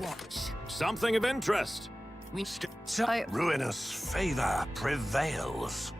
Watch. Something of interest. We Ruinous favor prevails.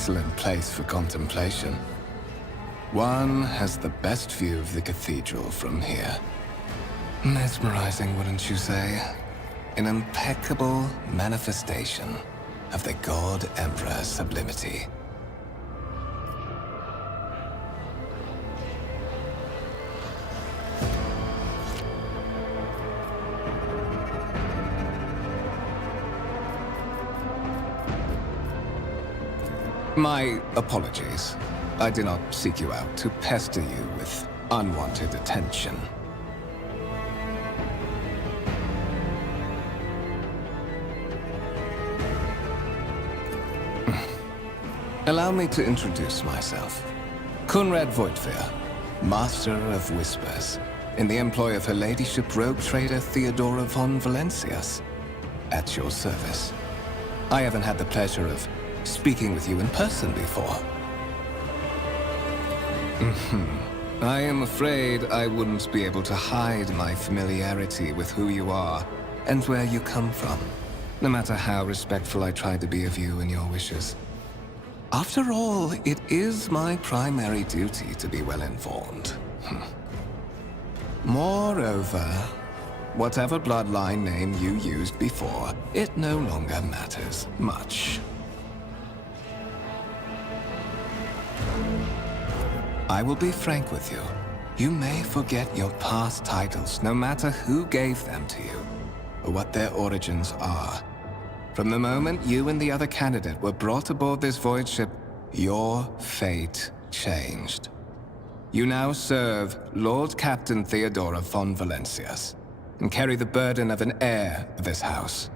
excellent place for contemplation. One has the best view of the cathedral from here. Mesmerizing, wouldn't you say? An impeccable manifestation of the God Emperor's sublimity. My apologies. I did not seek you out to pester you with unwanted attention. Allow me to introduce myself. Conrad Voigtveer, Master of Whispers, in the employ of Her Ladyship Rogue Trader Theodora von Valencias. At your service. I haven't had the pleasure of speaking with you in person before. I am afraid I wouldn't be able to hide my familiarity with who you are and where you come from, no matter how respectful I try to be of you and your wishes. After all, it is my primary duty to be well informed. Moreover, whatever bloodline name you used before, it no longer matters much. I will be frank with you. You may forget your past titles, no matter who gave them to you, or what their origins are. From the moment you and the other candidate were brought aboard this void ship, your fate changed. You now serve Lord Captain Theodora von Valencias, and carry the burden of an heir of this house.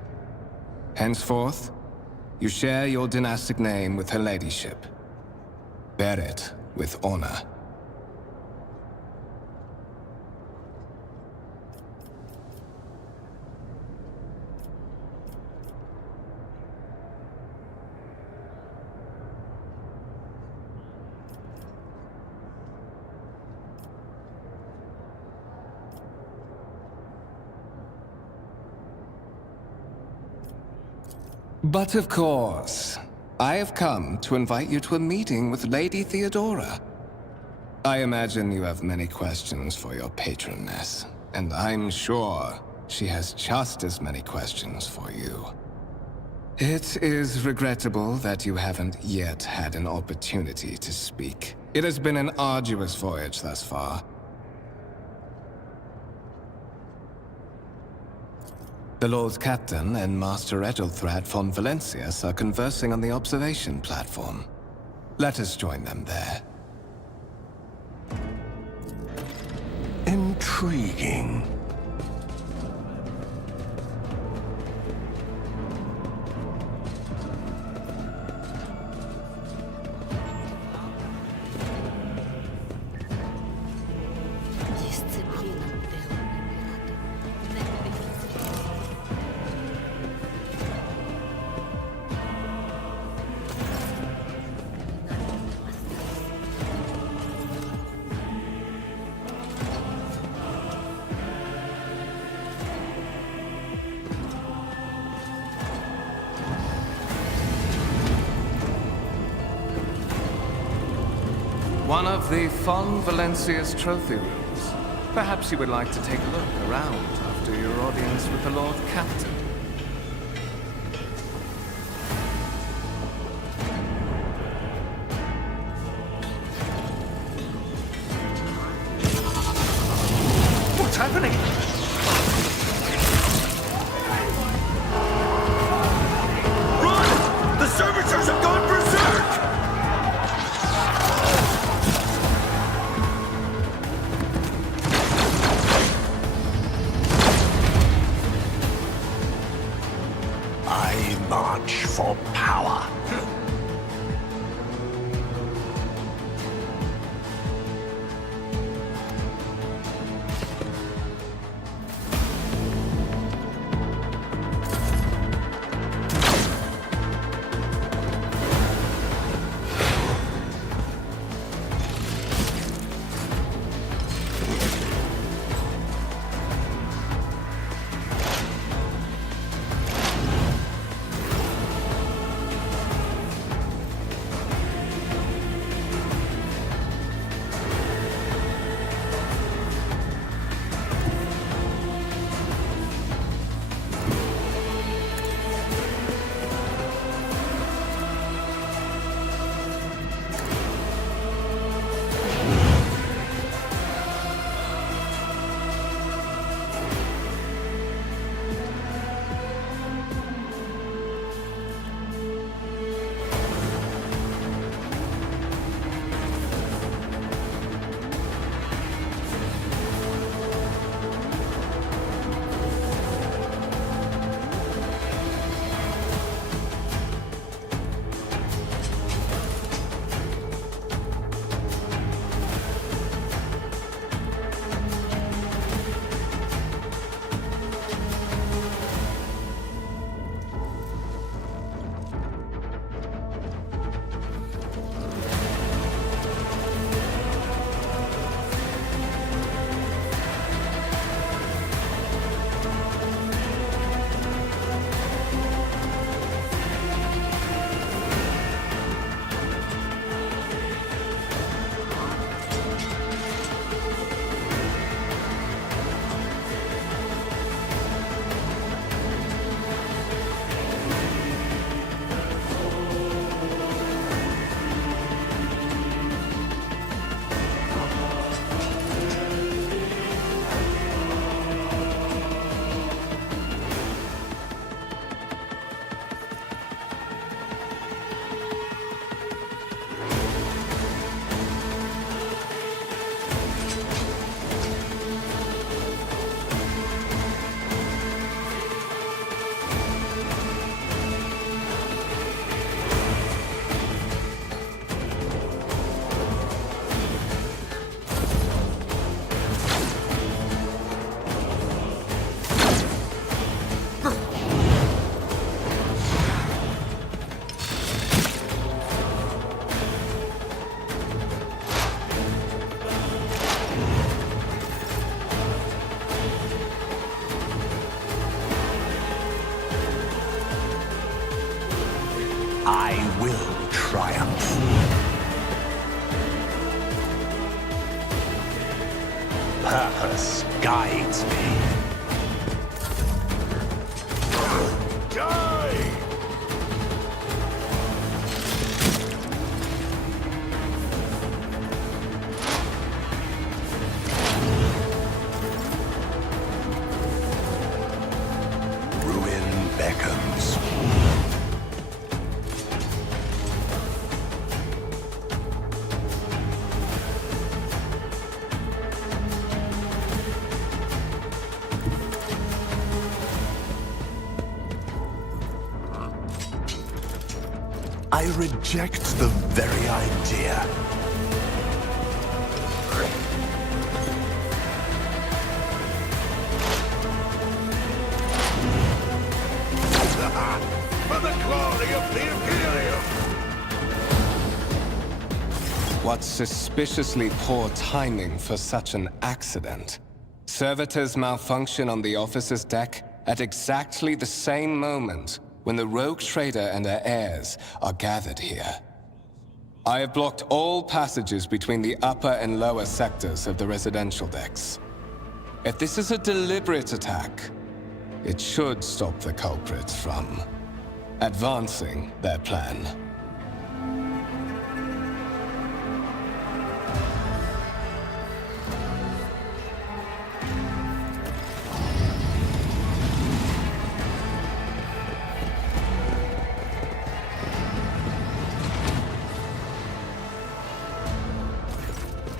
Henceforth, you share your dynastic name with Her Ladyship. Bear it with honor. But of course, I have come to invite you to a meeting with Lady Theodora. I imagine you have many questions for your patroness, and I'm sure she has just as many questions for you. It is regrettable that you haven't yet had an opportunity to speak. It has been an arduous voyage thus far. The Lord Captain and Master Ethelthrad von Valencias are conversing on the observation platform. Let us join them there. Intriguing. One of the Von Valencia's trophy rooms. Perhaps you would like to take a look around after your audience with the Lord Captain. What's happening? Run! The servitors have gone berserk! I march for power. I will triumph. Purpose guides me. Die! Ruin beckons. I reject the very idea. For the glory of the Imperium! What suspiciously poor timing for such an accident. Servitors malfunction on the officer's deck at exactly the same moment when the rogue trader and her heirs are gathered here. I have blocked all passages between the upper and lower sectors of the residential decks. If this is a deliberate attack, it should stop the culprits from advancing their plan.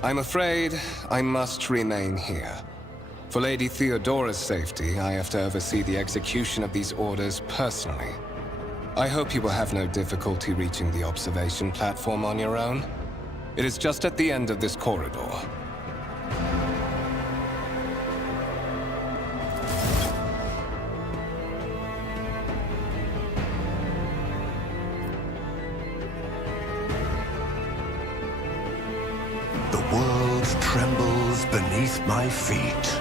I'm afraid I must remain here. For Lady Theodora's safety, I have to oversee the execution of these orders personally. I hope you will have no difficulty reaching the observation platform on your own. It is just at the end of this corridor. The world trembles beneath my feet.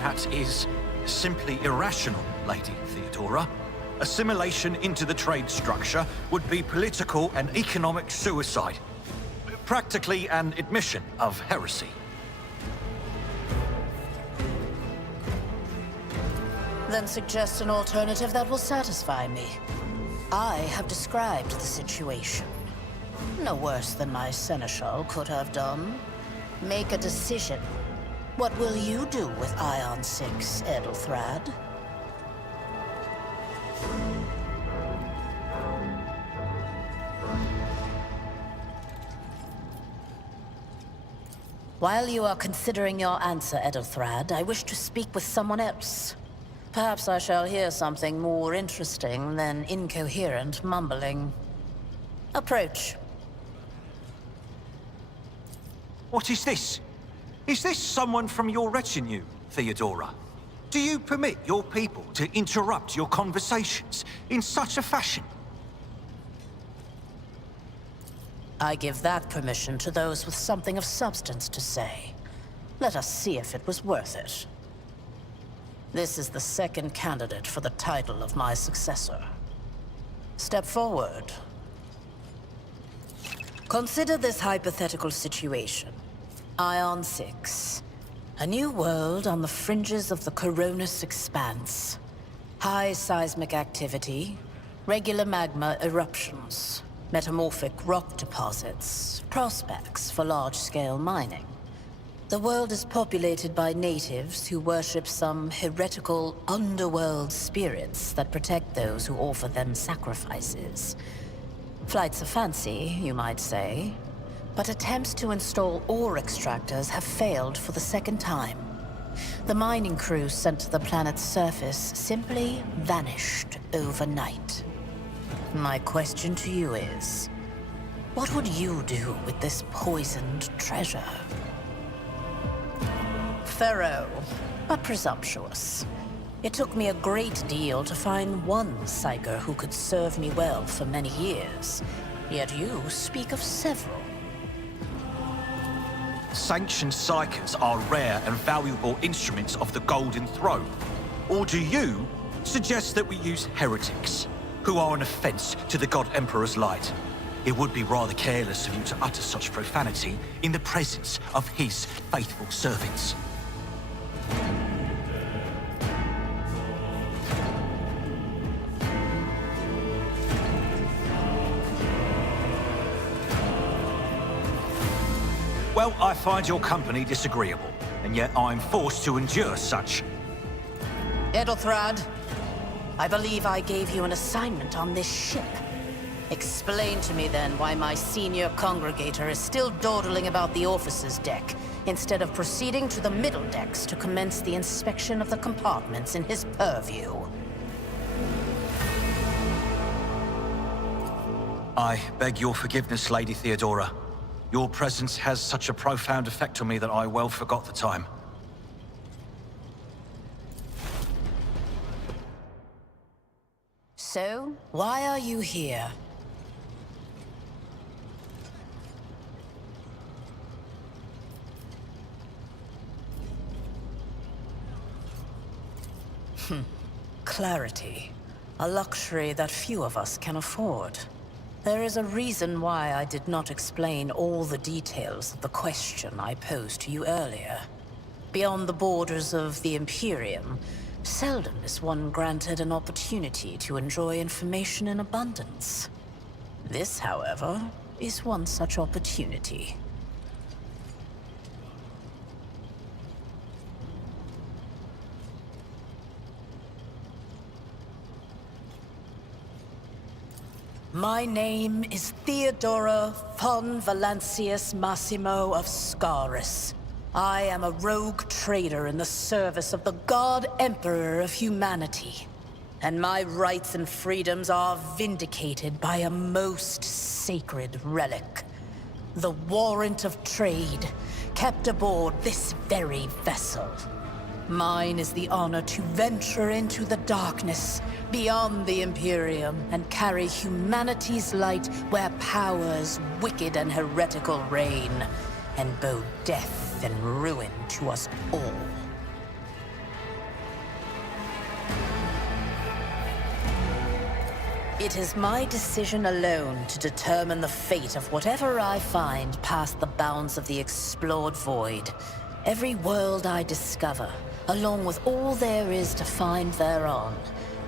That is simply irrational, Lady Theodora. Assimilation into the trade structure would be political and economic suicide. Practically an admission of heresy. Then suggest an alternative that will satisfy me. I have described the situation. No worse than my seneschal could have done. Make a decision. What will you do with Ion 6, Edelthrad? While you are considering your answer, Edelthrad, I wish to speak with someone else. Perhaps I shall hear something more interesting than incoherent mumbling. Approach. What is this? Is this someone from your retinue, Theodora? Do you permit your people to interrupt your conversations in such a fashion? I give that permission to those with something of substance to say. Let us see if it was worth it. This is the second candidate for the title of my successor. Step forward. Consider this hypothetical situation. Ion 6. A new world on the fringes of the Koronus Expanse. High seismic activity, regular magma eruptions, metamorphic rock deposits, prospects for large-scale mining. The world is populated by natives who worship some heretical underworld spirits that protect those who offer them sacrifices. Flights of fancy, you might say, but attempts to install ore extractors have failed for the second time. The mining crews sent to the planet's surface simply vanished overnight. My question to you is, what would you do with this poisoned treasure? Thorough, but presumptuous. It took me a great deal to find one psyker who could serve me well for many years. Yet you speak of several. Sanctioned psykers are rare and valuable instruments of the Golden Throne. Or do you suggest that we use heretics, who are an offense to the God Emperor's light? It would be rather careless of you to utter such profanity in the presence of his faithful servants. Well, I find your company disagreeable, and yet I'm forced to endure such. Edelthrad, I believe I gave you an assignment on this ship. Explain to me then why my senior congregator is still dawdling about the officer's deck, instead of proceeding to the middle decks to commence the inspection of the compartments in his purview. I beg your forgiveness, Lady Theodora. Your presence has such a profound effect on me that I well forgot the time. So, why are you here? Clarity. A luxury that few of us can afford. There is a reason why I did not explain all the details of the question I posed to you earlier. Beyond the borders of the Imperium, seldom is one granted an opportunity to enjoy information in abundance. This, however, is one such opportunity. My name is Theodora von Valancius Massimo of Scaris. I am a rogue trader in the service of the God Emperor of humanity. And my rights and freedoms are vindicated by a most sacred relic. The warrant of trade, kept aboard this very vessel. Mine is the honor to venture into the darkness, beyond the Imperium, and carry humanity's light where powers wicked and heretical reign, and bow death and ruin to us all. It is my decision alone to determine the fate of whatever I find past the bounds of the explored void. Every world I discover, along with all there is to find thereon,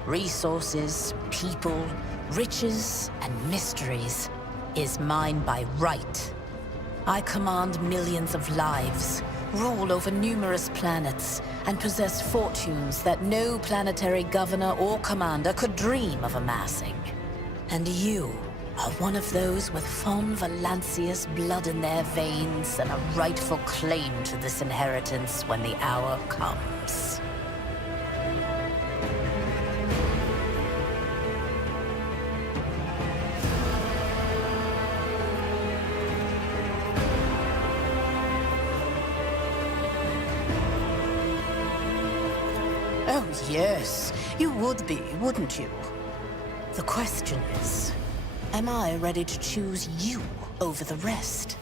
resources, people, riches, and mysteries, is mine by right. I command millions of lives, rule over numerous planets, and possess fortunes that no planetary governor or commander could dream of amassing. And you are one of those with von Valancius blood in their veins and a rightful claim to this inheritance when the hour comes. Oh, yes. You would be, wouldn't you? The question is, am I ready to choose you over the rest?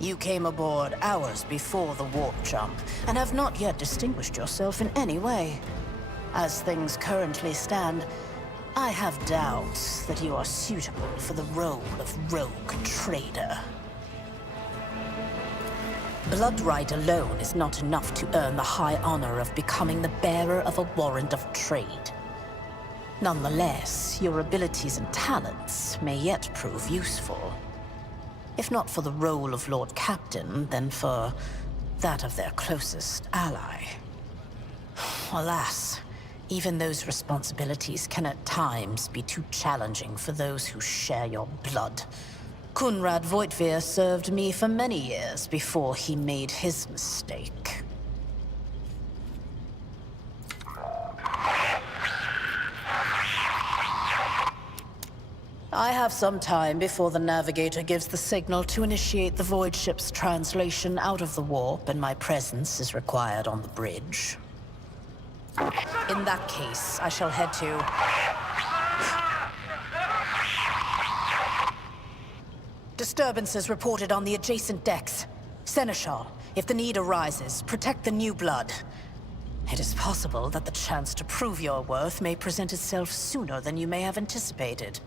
You came aboard hours before the warp jump, and have not yet distinguished yourself in any way. As things currently stand, I have doubts that you are suitable for the role of rogue trader. Blood right alone is not enough to earn the high honor of becoming the bearer of a warrant of trade. Nonetheless, your abilities and talents may yet prove useful. If not for the role of Lord Captain, then for that of their closest ally. Alas, even those responsibilities can at times be too challenging for those who share your blood. Kunrad Voitvir served me for many years before he made his mistake. I have some time before the navigator gives the signal to initiate the void ship's translation out of the warp, and my presence is required on the bridge. In that case, I shall head to... Disturbances reported on the adjacent decks. Seneschal, if the need arises, protect the new blood. It is possible that the chance to prove your worth may present itself sooner than you may have anticipated.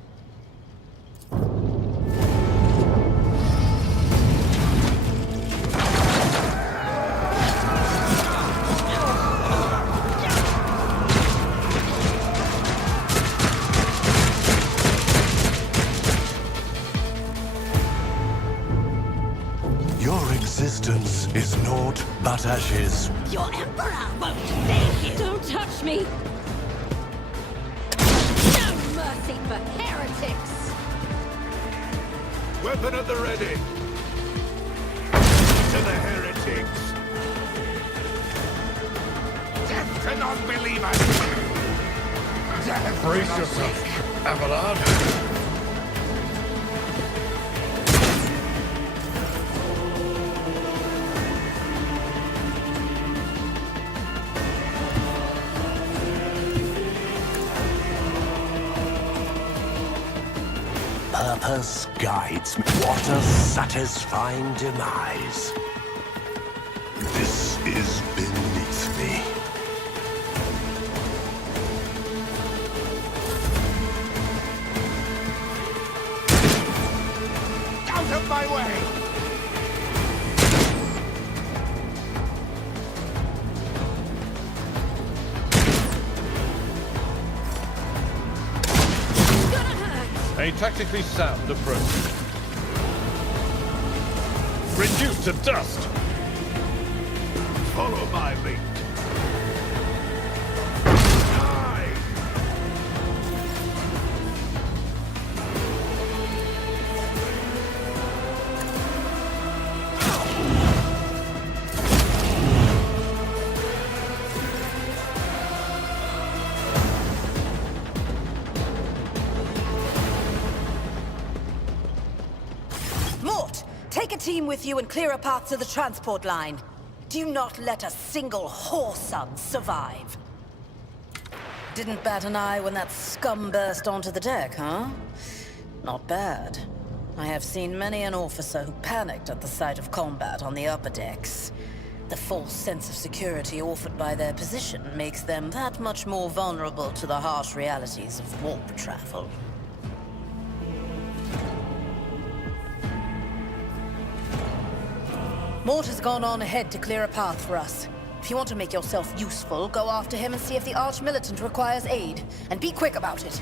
Your existence is naught but ashes. Your Emperor won't thank you! Don't touch me! No mercy for heretics! Weapon at the ready. To the heretics. Death to non-believers. Death. Brace yourself, Abelard. Purpose guides me. What a satisfying demise. This is beneath me. Out of my way. A tactically sound approach. Reduced to dust! Follow my lead. Die. Mort, take a team with you and clear a path to the transport line. Do not let a single whoreson survive. Didn't bat an eye when that scum burst onto the deck, huh? Not bad. I have seen many an officer who panicked at the sight of combat on the upper decks. The false sense of security offered by their position makes them that much more vulnerable to the harsh realities of warp travel. Mort has gone on ahead to clear a path for us. If you want to make yourself useful, go after him and see if the Arch-Militant requires aid. And be quick about it.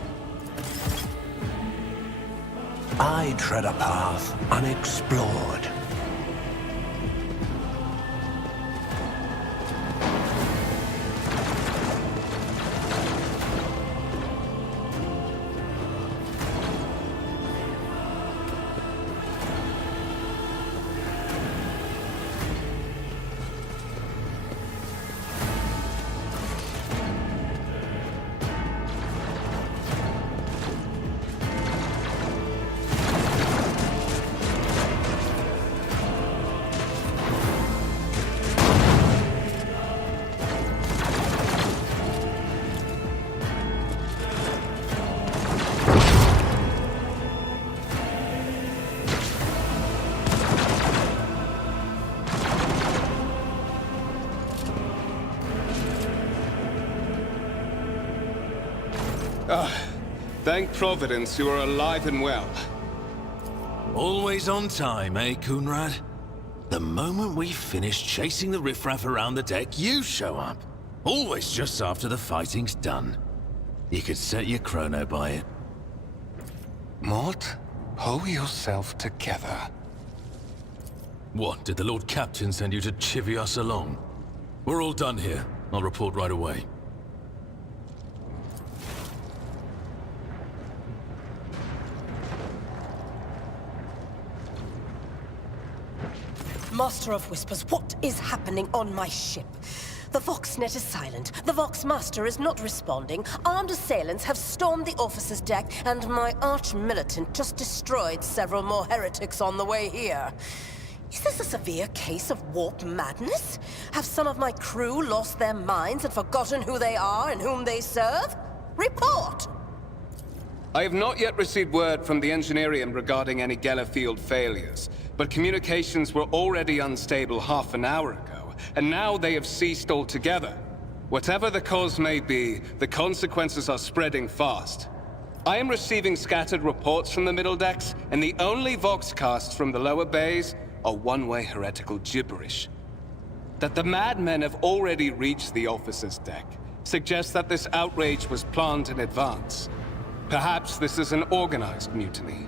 I tread a path unexplored. Thank Providence you are alive and well. Always on time, eh, Kunrad? The moment we finish chasing the riffraff around the deck, you show up. Always just after the fighting's done. You could set your chrono by it. Mort, pull yourself together. What, did the Lord Captain send you to chivvy us along? We're all done here. I'll report right away. Master of Whispers, what is happening on my ship? The Voxnet is silent. The Voxmaster is not responding. Armed assailants have stormed the officer's deck, and my arch-militant just destroyed several more heretics on the way here. Is this a severe case of warp madness? Have some of my crew lost their minds and forgotten who they are and whom they serve? Report! I have not yet received word from the Engineerium regarding any Geller field failures, but communications were already unstable half an hour ago, and now they have ceased altogether. Whatever the cause may be, the consequences are spreading fast. I am receiving scattered reports from the middle decks, and the only voxcasts from the lower bays are one-way heretical gibberish. That the madmen have already reached the officer's deck suggests that this outrage was planned in advance. Perhaps this is an organized mutiny.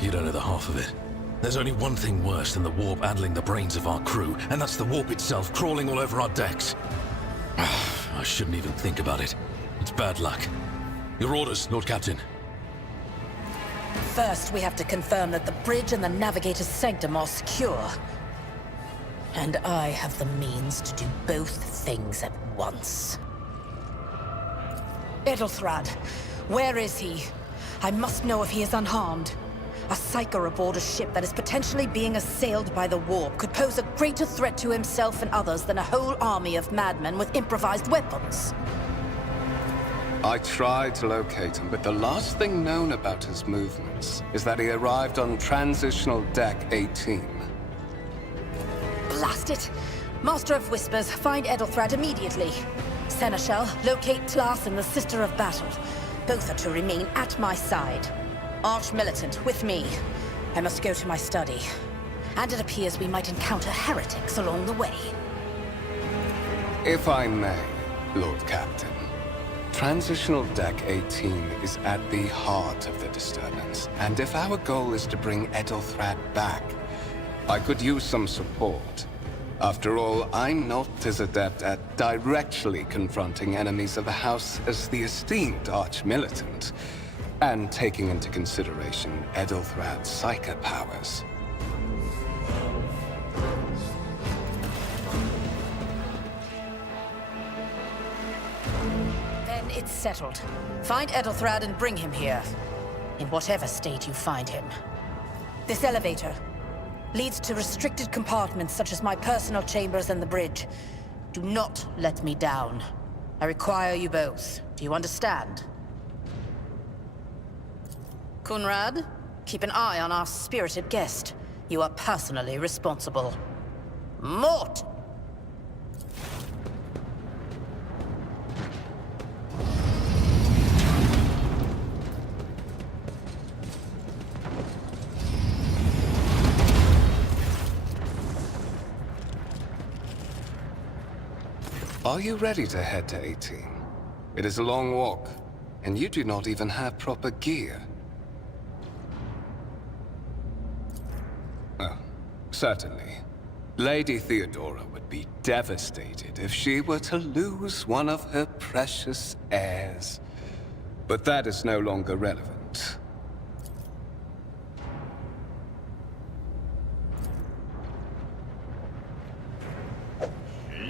You don't know the half of it. There's only one thing worse than the warp addling the brains of our crew, and that's the warp itself crawling all over our decks. I shouldn't even think about it. It's bad luck. Your orders, Lord Captain. First, we have to confirm that the bridge and the navigator's sanctum are secure. And I have the means to do both things at once. Edelthrad, where is he? I must know if he is unharmed. A psyker aboard a ship that is potentially being assailed by the warp could pose a greater threat to himself and others than a whole army of madmen with improvised weapons. I tried to locate him, but the last thing known about his movements is that he arrived on Transitional Deck 18. Blast it! Master of Whispers, find Edelthrad immediately. Seneschal, locate Tlas and the Sister of Battle. Both are to remain at my side. Arch-militant, with me. I must go to my study. And it appears we might encounter heretics along the way. If I may, Lord Captain. Transitional Deck 18 is at the heart of the disturbance, and if our goal is to bring Edelthrad back, I could use some support. After all, I'm not as adept at directly confronting enemies of the House as the esteemed Arch-militant, and taking into consideration Edelthrad's psyker powers. Then it's settled. Find Edelthrad and bring him here. In whatever state you find him. This elevator leads to restricted compartments such as my personal chambers and the bridge. Do not let me down. I require you both. Do you understand? Kunrad, keep an eye on our spirited guest. You are personally responsible. Mort! Are you ready to head to 18? It is a long walk, and you do not even have proper gear. Oh, certainly. Lady Theodora would be devastated if she were to lose one of her precious heirs. But that is no longer relevant.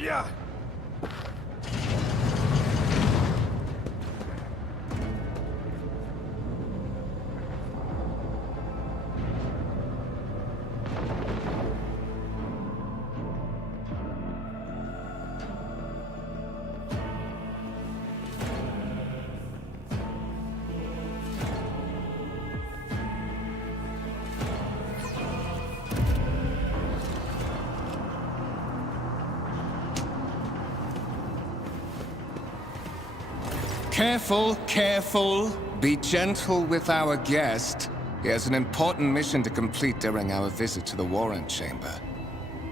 Yeah. Careful, careful. Be gentle with our guest. He has an important mission to complete during our visit to the Warrant Chamber.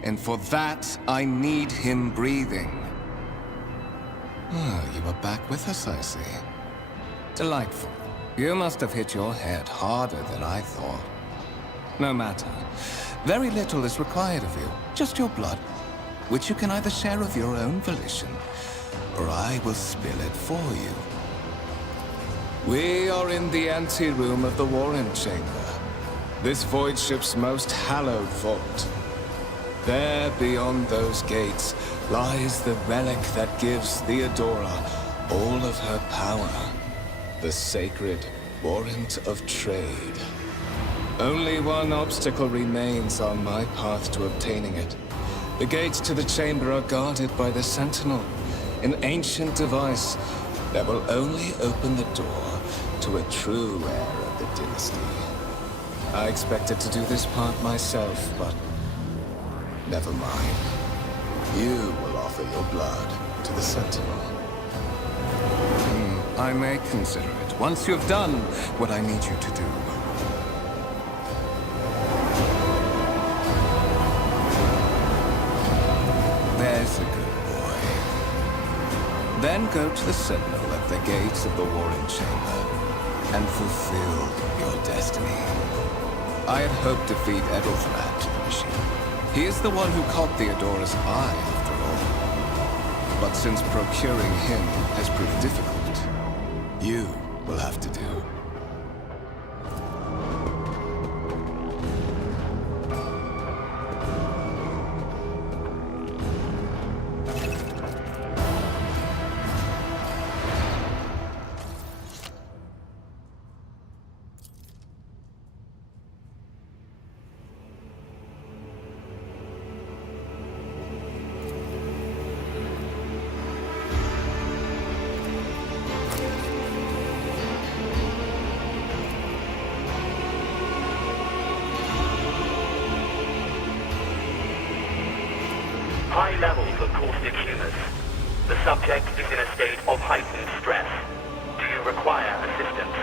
And for that, I need him breathing. Oh, you are back with us, I see. Delightful. You must have hit your head harder than I thought. No matter. Very little is required of you. Just your blood, which you can either share of your own volition, or I will spill it for you. We are in the anteroom of the Warrant Chamber, this void ship's most hallowed vault. There, beyond those gates, lies the relic that gives Theodora all of her power. The sacred Warrant of Trade. Only one obstacle remains on my path to obtaining it. The gates to the chamber are guarded by the Sentinel, an ancient device that will only open the door to a true heir of the dynasty. I expected to do this part myself, but never mind. You will offer your blood to the Sentinel. I may consider it, once you've done what I need you to do. There's a good boy. Then go to the Sentinel at the gates of the Warring Chamber and fulfill your destiny. I had hoped to feed Edelthrat to the machine. He is the one who caught Theodora's eye, after all. But since procuring him has proved difficult, you will have to do. High levels of caustic humus. The subject is in a state of heightened stress. Do you require assistance?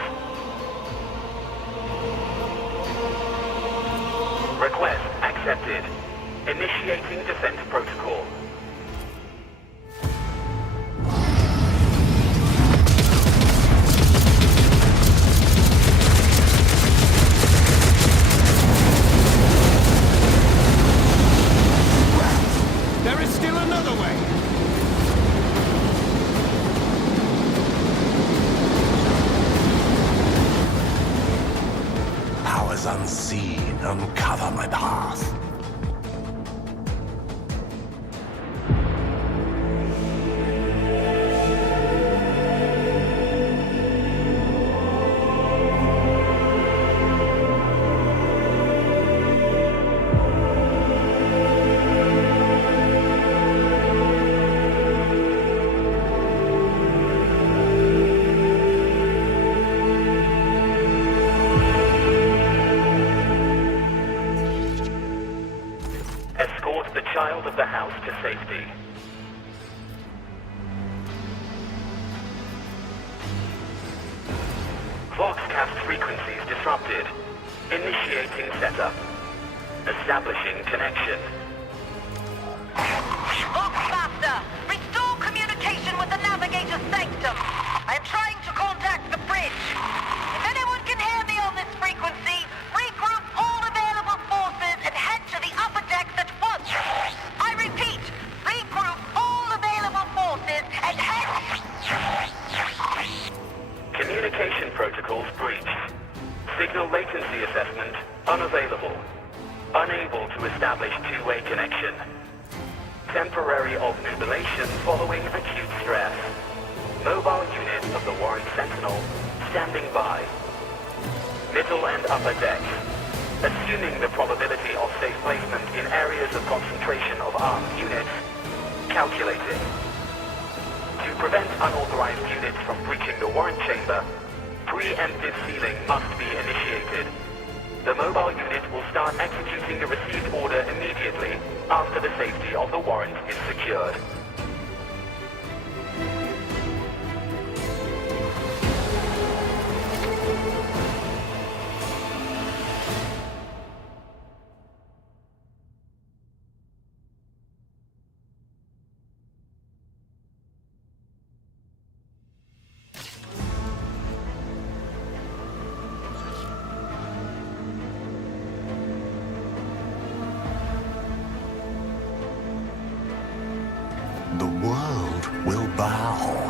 Request accepted. Initiating defense protocol. There is still another way! Powers unseen uncover my path. Escort the child of the house to safety. Voxcast frequencies disrupted. Initiating setup. Establishing connection. Voxmaster, restore communication with the navigator's sanctum. I am trying to contact the bridge. If anyone can hear me on this frequency, regroup all available forces and head to the upper decks at once. I repeat, regroup all available forces and head... Communication protocols breached. Signal latency assessment unavailable. Unable to establish two-way connection. Temporary obnubilation following acute stress. Mobile unit of the Warring Sentinel standing by. Middle and upper decks. Assuming the probability of safe placement in areas of concentration of armed units. Calculating. To prevent unauthorized units from breaching the Warren Chamber, preemptive sealing must be initiated. The mobile unit will start executing the received order immediately after the safety of the warrant is secured. The world will bow.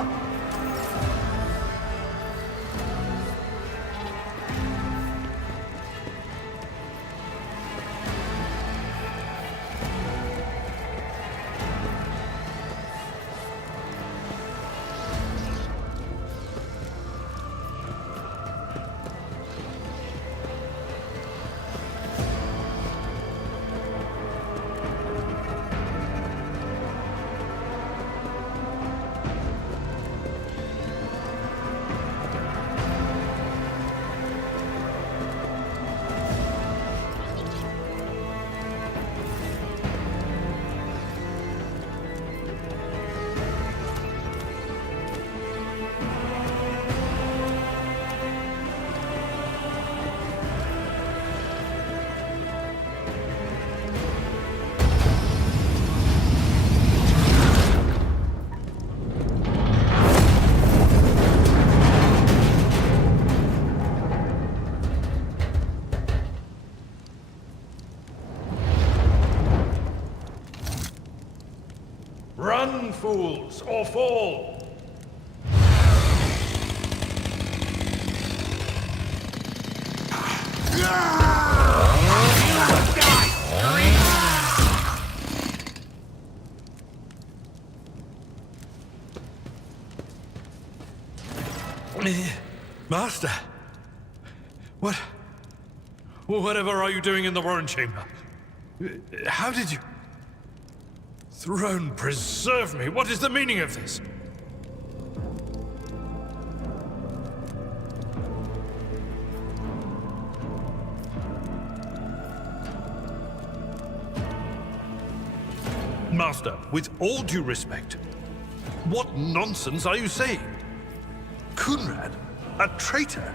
Run, fools, or fall! Master! Whatever are you doing in the Warren Chamber? How did you... Throne preserve me! What is the meaning of this? Master, with all due respect, what nonsense are you saying? Kunrad, a traitor?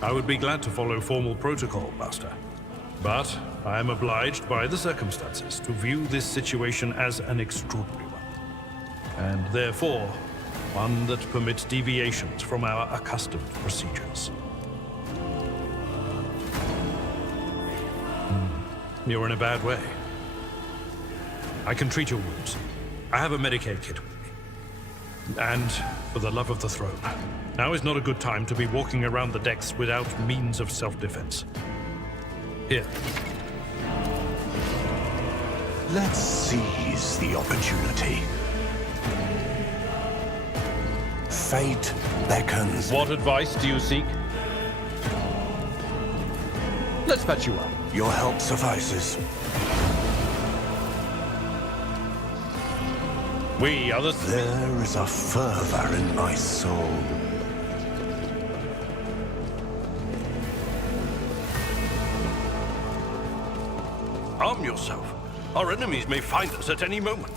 I would be glad to follow formal protocol, Master. But I am obliged by the circumstances to view this situation as an extraordinary one. And therefore, one that permits deviations from our accustomed procedures. You're in a bad way. I can treat your wounds. I have a Medicaid kit with me. And for the love of the throne, now is not a good time to be walking around the decks without means of self-defense. Here. Let's seize the opportunity. Fate beckons. What advice do you seek? Let's patch you up. Your help suffices. We are the... There is a fervor in my soul. Arm yourself. Our enemies may find us at any moment.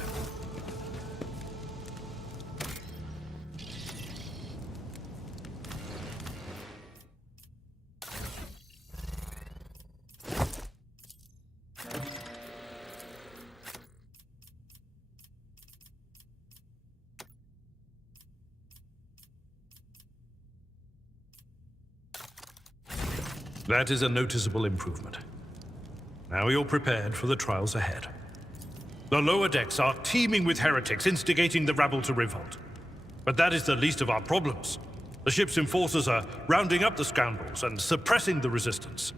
That is a noticeable improvement. Now you're prepared for the trials ahead. The lower decks are teeming with heretics instigating the rabble to revolt. But that is the least of our problems. The ship's enforcers are rounding up the scoundrels and suppressing the resistance.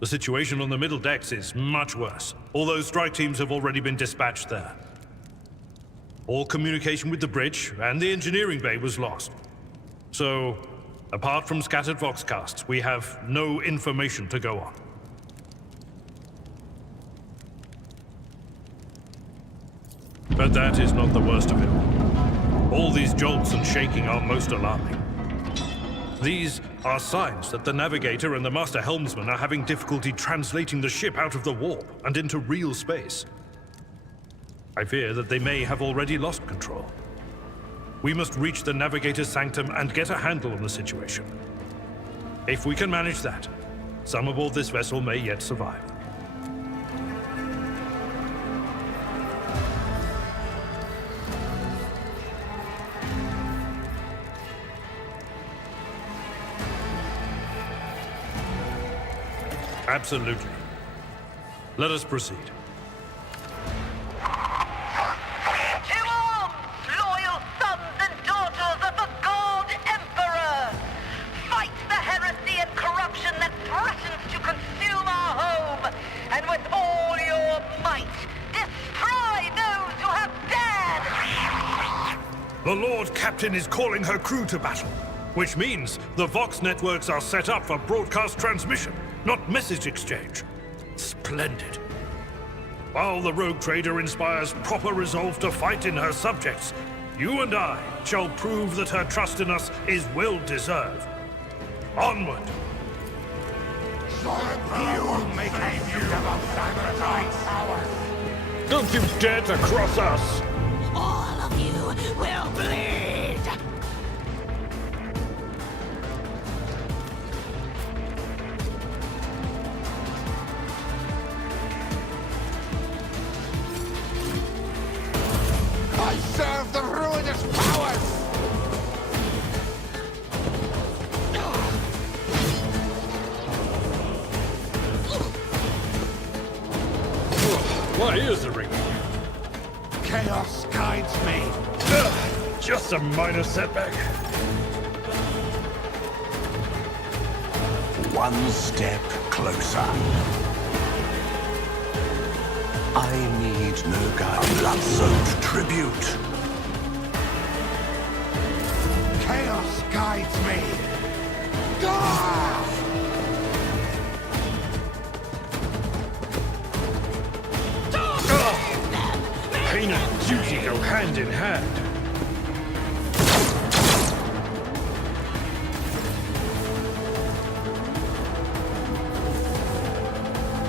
The situation on the middle decks is much worse, although strike teams have already been dispatched there. All communication with the bridge and the engineering bay was lost. So, apart from scattered voxcasts, we have no information to go on. But that is not the worst of it all. All these jolts and shaking are most alarming. These are signs that the navigator and the master helmsman are having difficulty translating the ship out of the warp and into real space. I fear that they may have already lost control. We must reach the navigator's sanctum and get a handle on the situation. If we can manage that, some aboard this vessel may yet survive. Absolutely. Let us proceed. To arms, loyal sons and daughters of the God Emperor! Fight the heresy and corruption that threatens to consume our home, and with all your might, destroy those who have dared! The Lord Captain is calling her crew to battle, which means the Vox networks are set up for broadcast transmission, not message exchange. Splendid. While the rogue trader inspires proper resolve to fight in her subjects, you and I shall prove that her trust in us is well deserved. Onward! Don't you dare to cross us! All of you will bleed! I serve the ruinous powers! My ears are ringing. Chaos guides me. Just a minor setback. One step closer. I need no guide. A blood-soaked tribute. Chaos guides me. Ah! Pain and duty go hand in hand.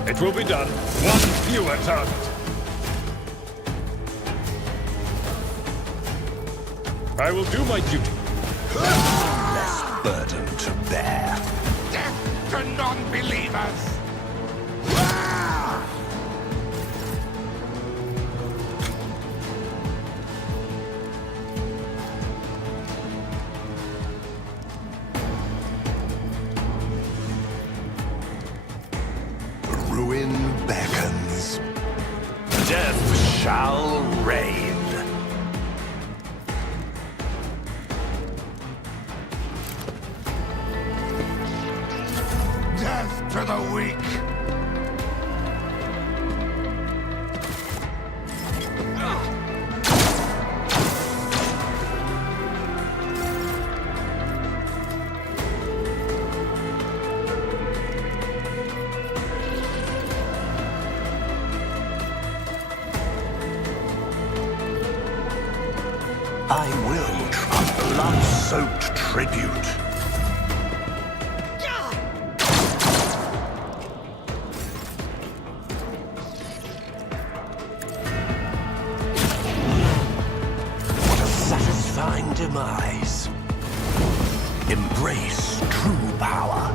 It will be done. One fewer target. I will do my duty. Less burden to bear. Death to non-believers! Ruin beckons. Death shall reign. Death to the weak. I will trust blood-soaked tribute. What a satisfying demise. Embrace true power.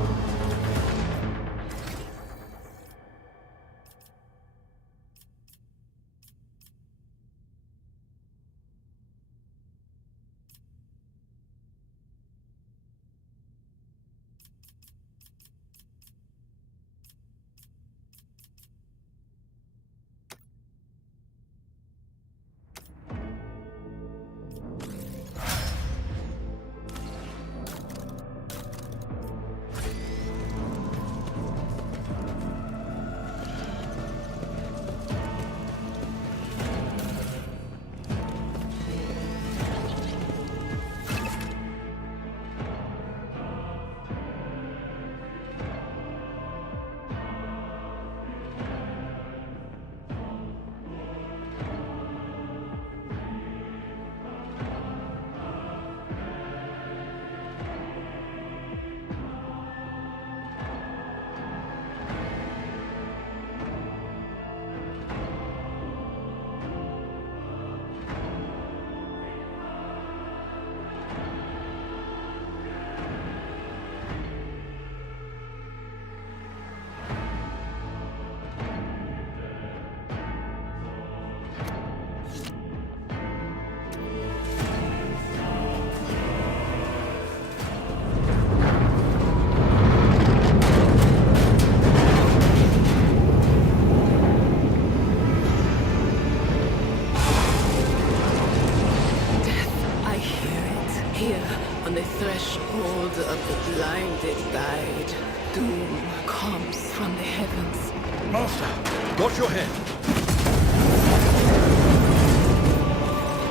Threshold of the blinded guide. Doom comes from the heavens. Master, watch your head.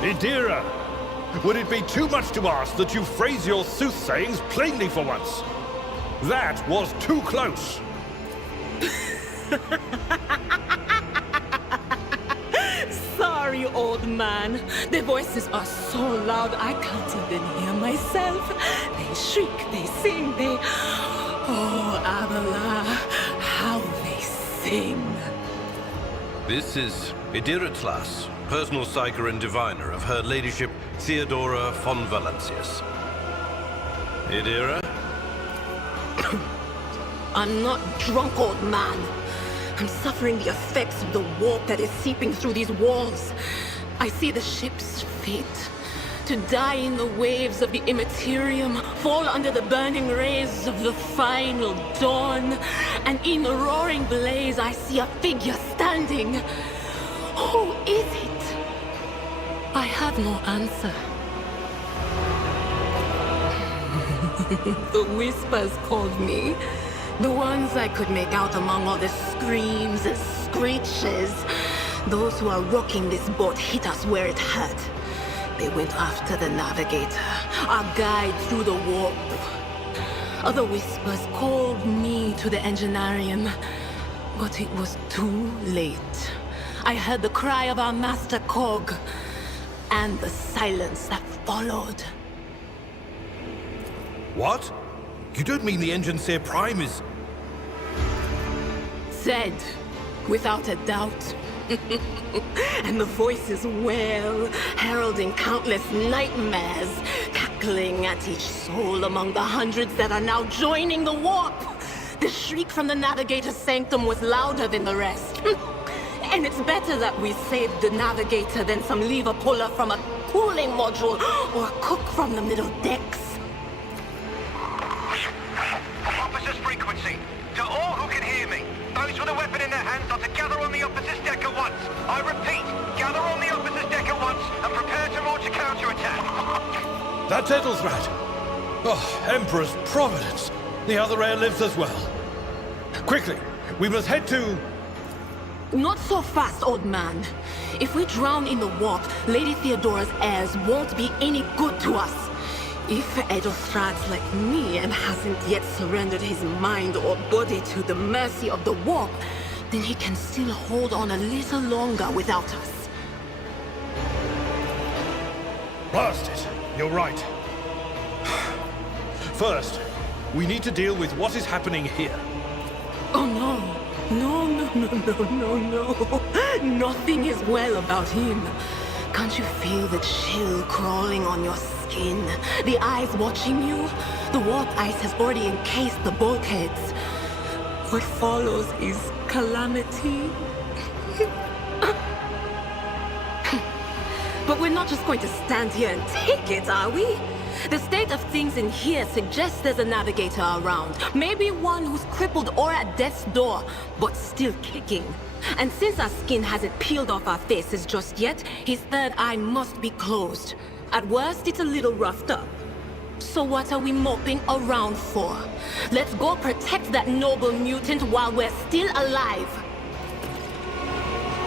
Idira, would it be too much to ask that you phrase your soothsayings plainly for once? That was too close. Sorry, old man. Their voices are so loud I can't even hear myself. They shriek, they sing, they... Oh, Abala, how they sing. This is Idira Tlas, personal psyker and diviner of Her Ladyship Theodora von Valancius. Idira? I'm not drunk, old man. I'm suffering the effects of the warp that is seeping through these walls. I see the ship's fate. To die in the waves of the immaterium, fall under the burning rays of the final dawn. And in the roaring blaze, I see a figure standing. Who is it? I have no answer. The whispers called me. The ones I could make out among all the screams and screeches. Those who are rocking this boat hit us where it hurt. They went after the navigator, our guide through the warp. Other whispers called me to the engineerium, but it was too late. I heard the cry of our master cog, and the silence that followed. What? You don't mean the Enginseer Prime is... Said, without a doubt. And the voices wail, heralding countless nightmares, cackling at each soul among the hundreds that are now joining the warp. The shriek from the navigator's sanctum was louder than the rest. And it's better that we saved the navigator than some lever puller from a cooling module or a cook from the middle decks. Officer's frequency. To all who can hear me, those with a weapon in their hands are to gather on the officer's deck at once. I repeat, gather on the officer's deck at once and prepare to launch a counterattack. That's Edelthrat! Oh, Emperor's Providence! The other heir lives as well. Quickly, we must head to... Not so fast, old man. If we drown in the warp, Lady Theodora's heirs won't be any good to us. If Edelthrat's like me and hasn't yet surrendered his mind or body to the mercy of the warp, then he can still hold on a little longer without us. Blast it! You're right. First, we need to deal with what is happening here. Oh no. No. Nothing is well about him. Can't you feel the chill crawling on your skin? The eyes watching you? The warp ice has already encased the bulkheads. What follows is calamity. But we're not just going to stand here and take it, are we? The state of things in here suggests there's a navigator around. Maybe one who's crippled or at death's door, but still kicking. And since our skin hasn't peeled off our faces just yet, his third eye must be closed. At worst, it's a little roughed up. So what are we moping around for? Let's go protect that noble mutant while we're still alive.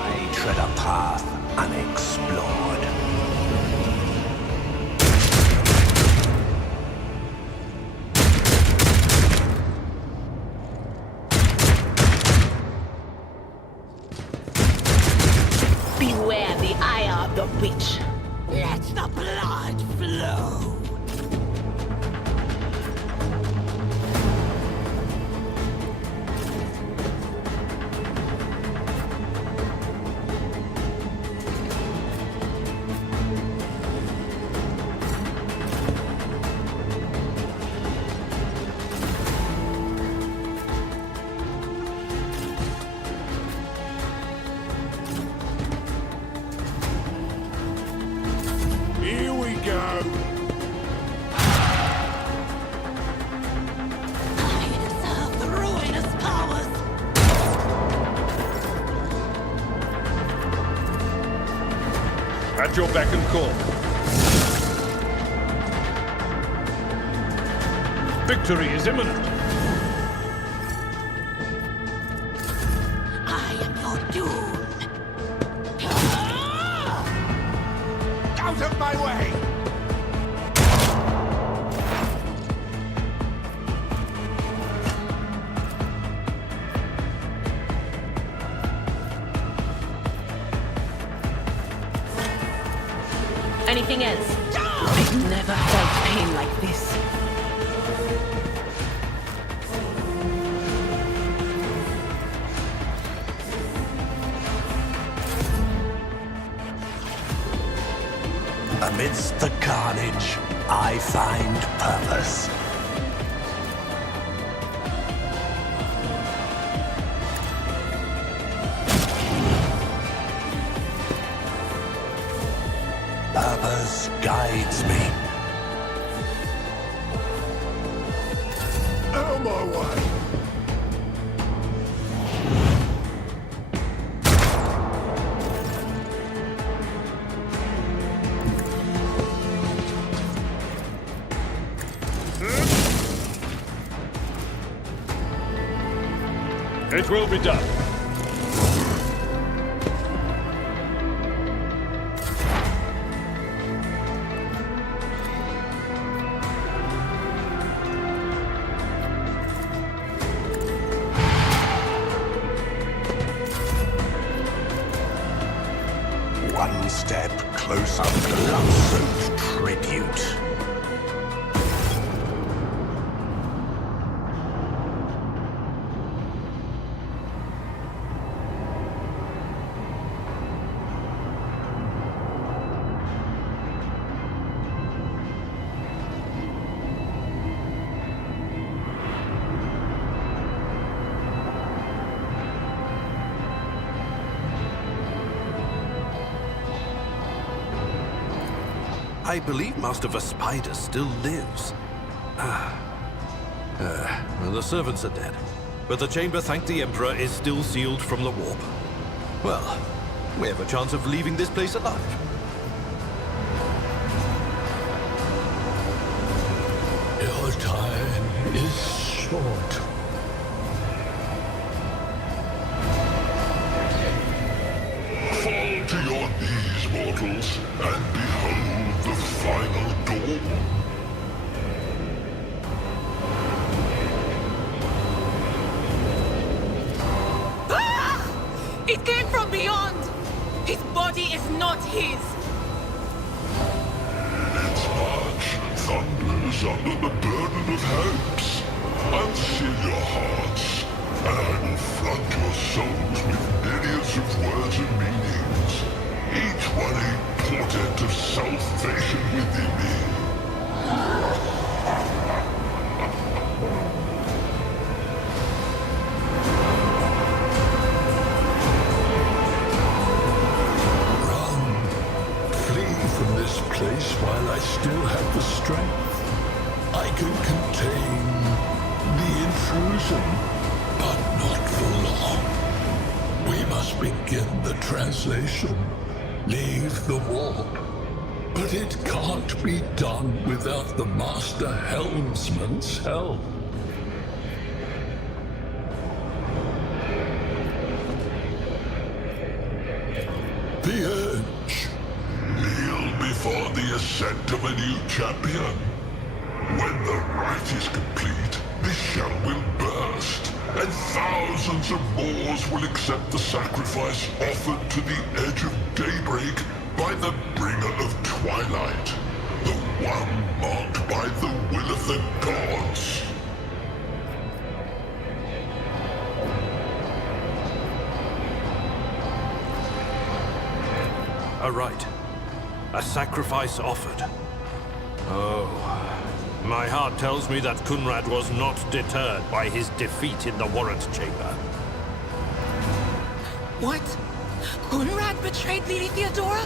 I tread a path unexplored. Beware the ire of the witch. Let the blood flow. Here we go. I deserve the ruinous powers. At your beck and call. Victory is imminent. I am your doom. Out of my way! Anything else? I've never felt pain like this. Amidst the carnage, I find purpose. Purpose guides me. Out of my way! It will be done. One step closer to blood-soaked tribute. I believe Master Vespider still lives. Well, the servants are dead, but the chamber, thank the Emperor, is still sealed from the warp. Well, we have a chance of leaving this place alive. Your time is short. Fall to your knees, mortals, and behold the final dawn. It came from beyond! His body is not his! Its march thunders under the burden of hopes. Unseal your hearts, and I will flood your souls with myriads of words and meanings, each one a portent of salvation within me. Place while I still have the strength. I can contain the intrusion, but not for long. We must begin the translation. Leave the warp. But it can't be done without the Master Helmsman's help. The urge. Before the ascent of a new champion. When the rite is complete, this shell will burst, and thousands of Moors will accept the sacrifice offered to the edge of daybreak by the bringer of twilight, the one marked by the will of the gods. A rite. A sacrifice offered. Oh, my heart tells me that Kunrad was not deterred by his defeat in the warrant chamber. What? Kunrad betrayed Lady Theodora?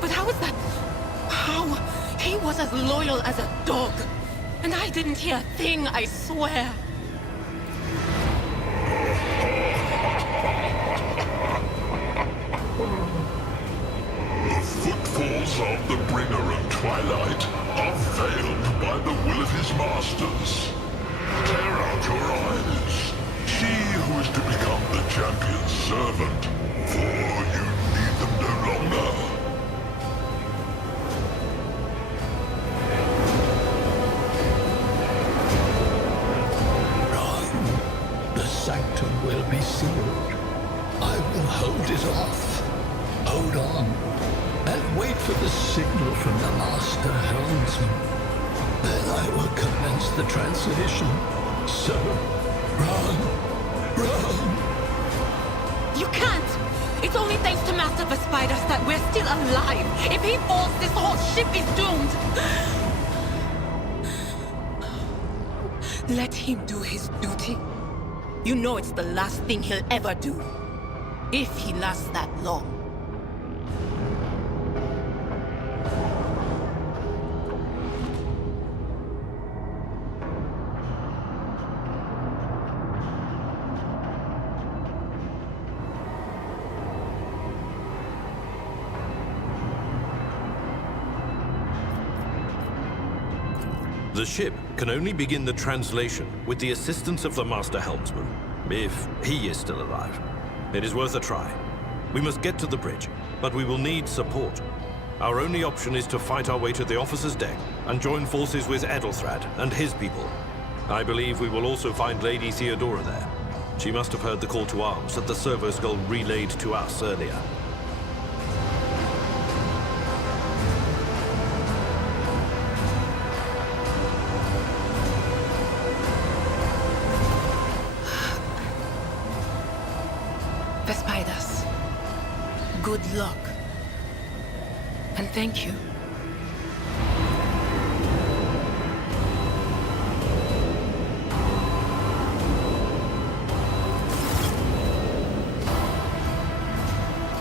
But how is that? How? He was as loyal as a dog. And I didn't hear a thing, I swear. Footfalls of the bringer of twilight are veiled by the will of his masters. Tear out your eyes. See who is to become the champion's servant, for you need them no longer. Run. The sanctum will be sealed. I will hold it off. Hold on. And wait for the signal from the Master Helmsman. Then I will commence the translation. So, run! You can't! It's only thanks to Master Vespider that we're still alive. If he falls, this whole ship is doomed. Let him do his duty. You know it's the last thing he'll ever do. If he lasts that long. The ship can only begin the translation with the assistance of the Master Helmsman, if he is still alive. It is worth a try. We must get to the bridge, but we will need support. Our only option is to fight our way to the officer's deck and join forces with Edelthrad and his people. I believe we will also find Lady Theodora there. She must have heard the call to arms that the servo skull relayed to us earlier. The spiders. Good luck. And thank you.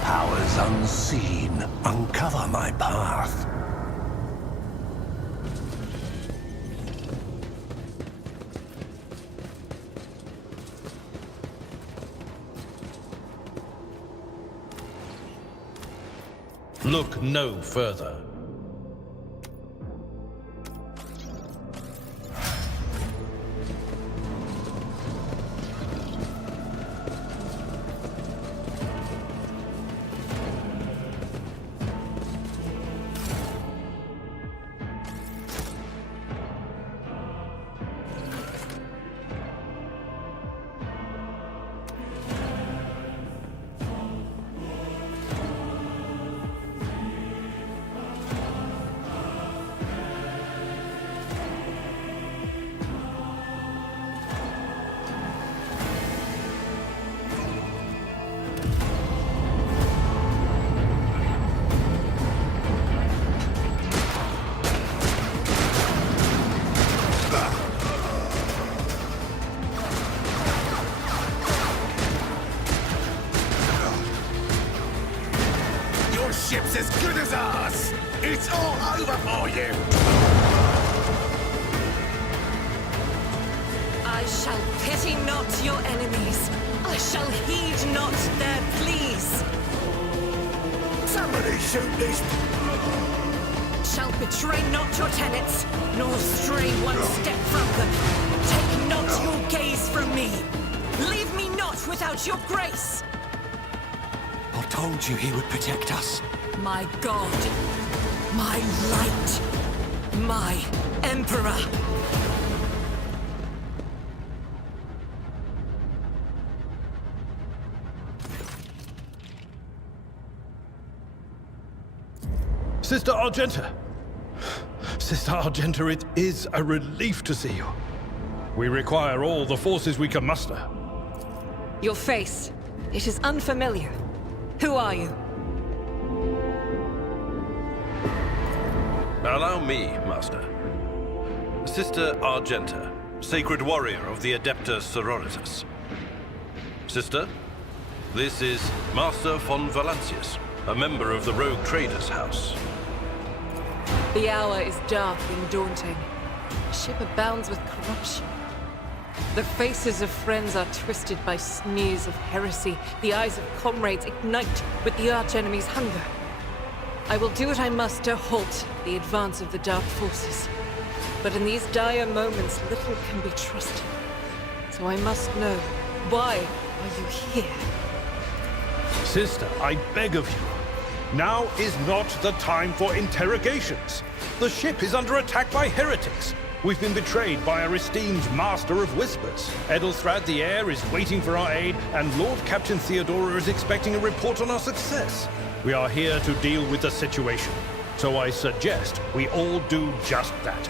Powers unseen, uncover my path. Look no further. Ship's as good as ours! It's all over for you! I shall pity not your enemies. I shall heed not their pleas. Somebody shoot these... Shall betray not your tenets, nor stray one step from them. Take not your gaze from me. Leave me not without your grace. I told you he would protect us. My God, my light, my Emperor. Sister Argenta! Sister Argenta, it is a relief to see you. We require all the forces we can muster. Your face, it is unfamiliar. Who are you? Allow me, Master. Sister Argenta, sacred warrior of the Adeptus Sororitas. Sister, this is Master von Valancius, a member of the Rogue Traders House. The hour is dark and daunting. The ship abounds with corruption. The faces of friends are twisted by sneers of heresy. The eyes of comrades ignite with the archenemy's hunger. I will do what I must to halt the advance of the Dark Forces. But in these dire moments, little can be trusted. So I must know, why are you here? Sister, I beg of you. Now is not the time for interrogations. The ship is under attack by heretics. We've been betrayed by our esteemed Master of Whispers. Edelthrad the Heir is waiting for our aid, and Lord Captain Theodora is expecting a report on our success. We are here to deal with the situation, so I suggest we all do just that.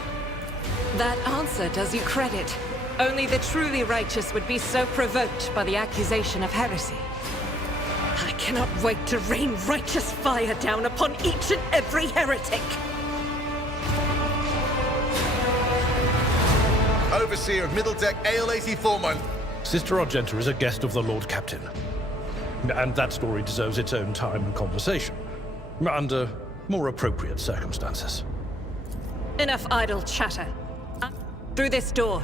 That answer does you credit. Only the truly righteous would be so provoked by the accusation of heresy. I cannot wait to rain righteous fire down upon each and every heretic! Overseer of Middle Deck AL-84, Sister Argenta is a guest of the Lord Captain. And that story deserves its own time and conversation, under more appropriate circumstances. Enough idle chatter. Through this door.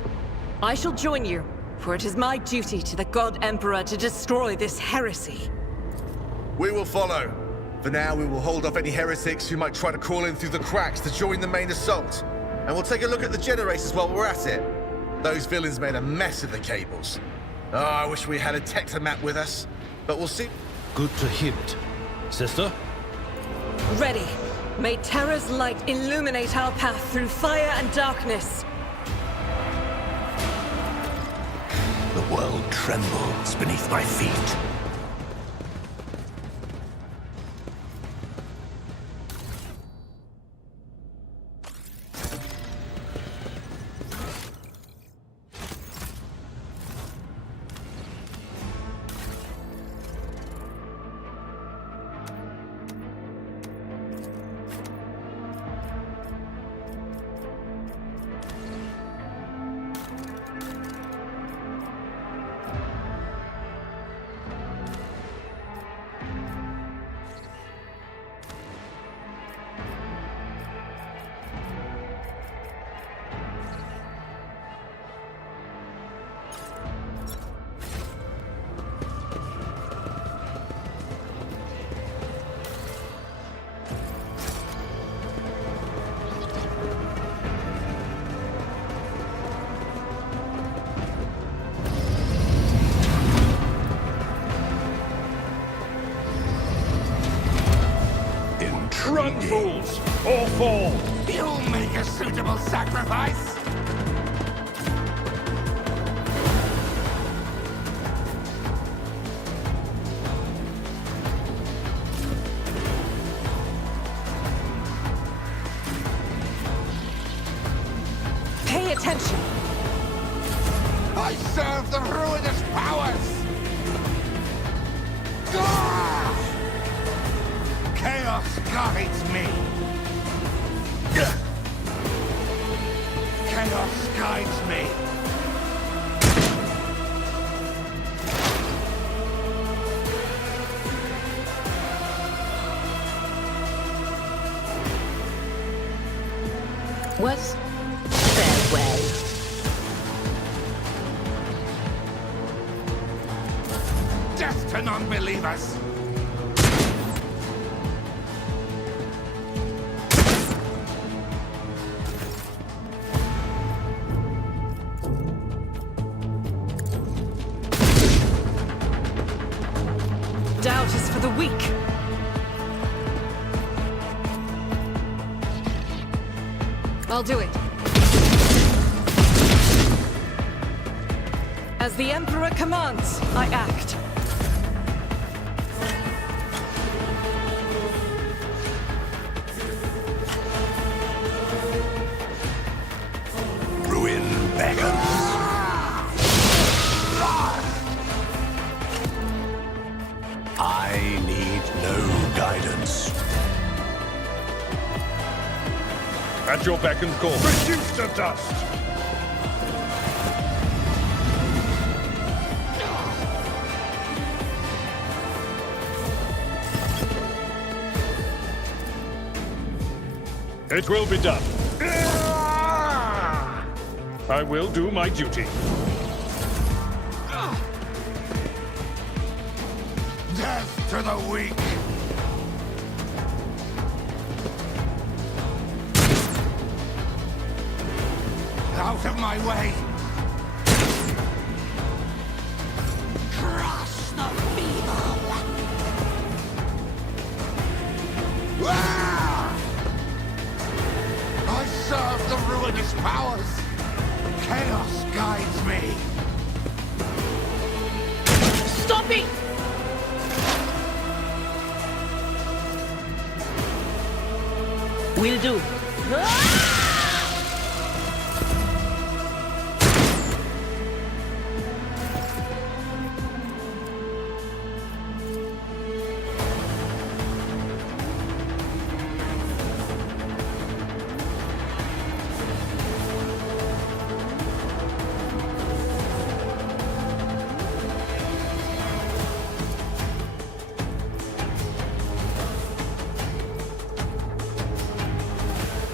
I shall join you, for it is my duty to the God Emperor to destroy this heresy. We will follow. For now, we will hold off any heretics who might try to crawl in through the cracks to join the main assault. And we'll take a look at the generators while we're at it. Those villains made a mess of the cables. Oh, I wish we had a Tectomat with us, but we'll see. Good to hear it. Sister? Ready. May Terra's light illuminate our path through fire and darkness. The world trembles beneath my feet. Run, fools, or fall! You'll make a suitable sacrifice! Pay attention! I serve the ruinous powers! Gah! Chaos guides me! Chaos guides me! What? Farewell. Death to non-believers! Doubt is for the weak. I'll do it. As the Emperor commands, I act. Ruin beckons. I need no guidance. At your beck and call. Reduce to dust! It will be done. I will do my duty. Death to the weak! Out of my way! Crush the feeble! Ah! I serve the ruinous powers! Chaos guides me! Stop it! Will do.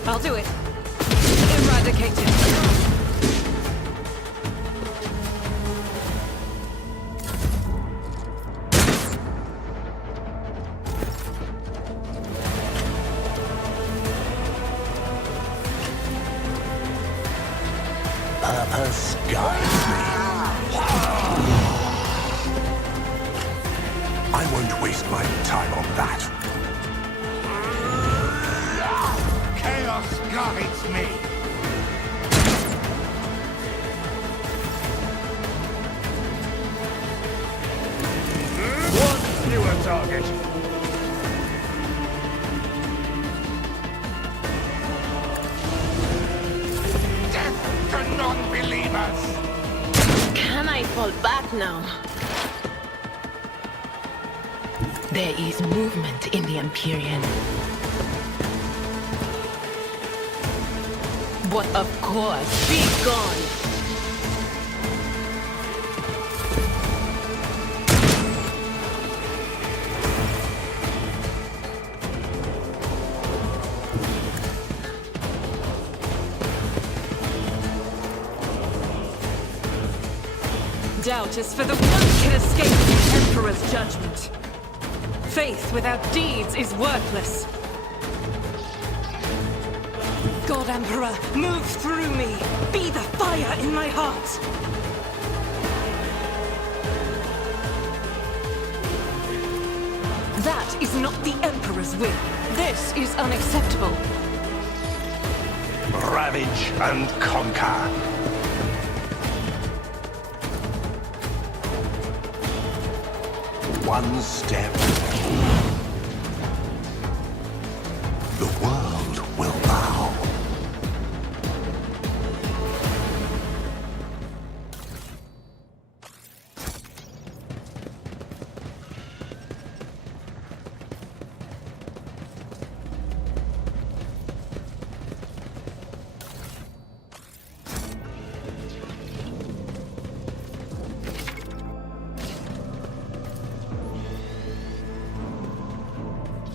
I'll do it. Eradicate it. my time on that. Chaos guides me. One fewer target. Death to non-believers. Can I fall back now? There is movement in the Empyrean. But of course, be gone! Doubt is for the one who can escape the Emperor's judgment. Faith without deeds is worthless. God Emperor, move through me. Be the fire in my heart. That is not the Emperor's will. This is unacceptable. Ravage and conquer. One step. The world will bow.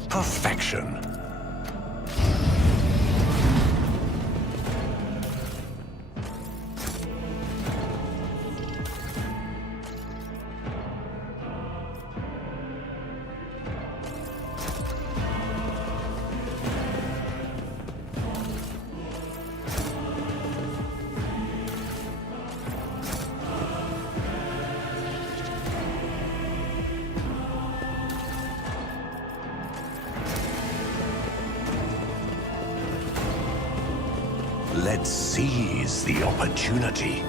Perfection. Let's seize the opportunity.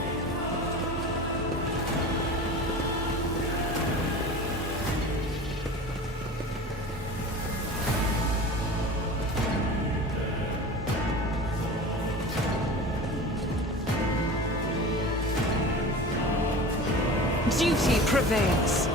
Duty prevails.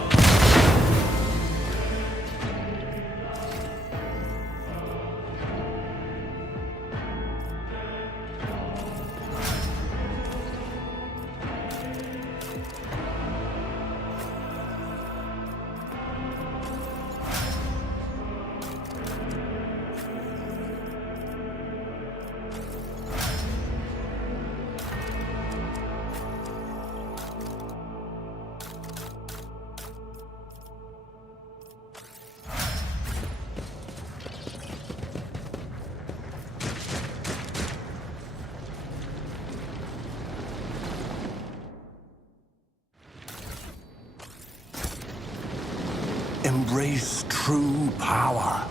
Embrace true power.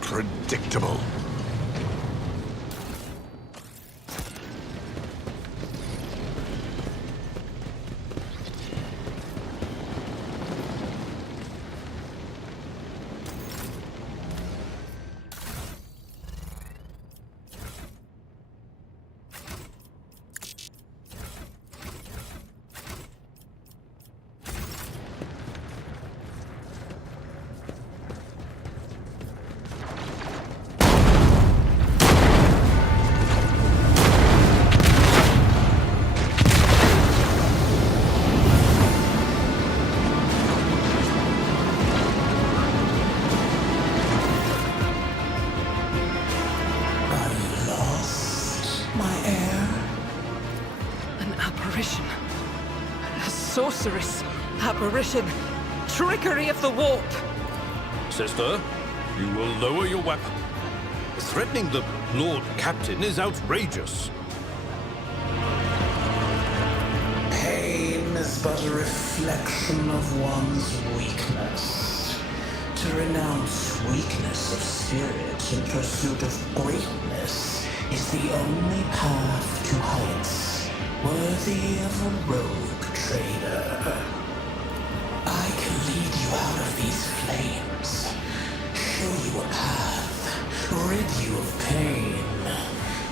Predictable. Sorceress, apparition, trickery of the warp. Sister, you will lower your weapon. Threatening the Lord Captain is outrageous. Pain is is but a reflection of one's weakness. To renounce weakness of spirit in pursuit of greatness is the only path to heights worthy of a rogue trader. I can lead you out of these flames, show you a path, rid you of pain,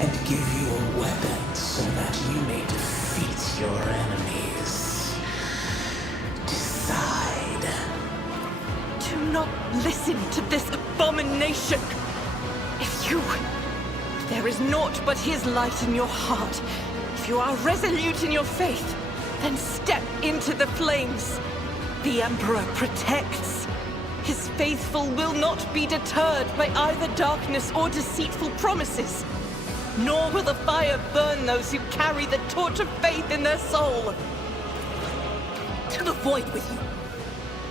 and give you a weapon so that you may defeat your enemies. Decide. Do not listen to this abomination! If there is naught but his light in your heart, if you are resolute in your faith, then step into the flames. The Emperor protects. His faithful will not be deterred by either darkness or deceitful promises. Nor will the fire burn those who carry the torch of faith in their soul. To the void with you.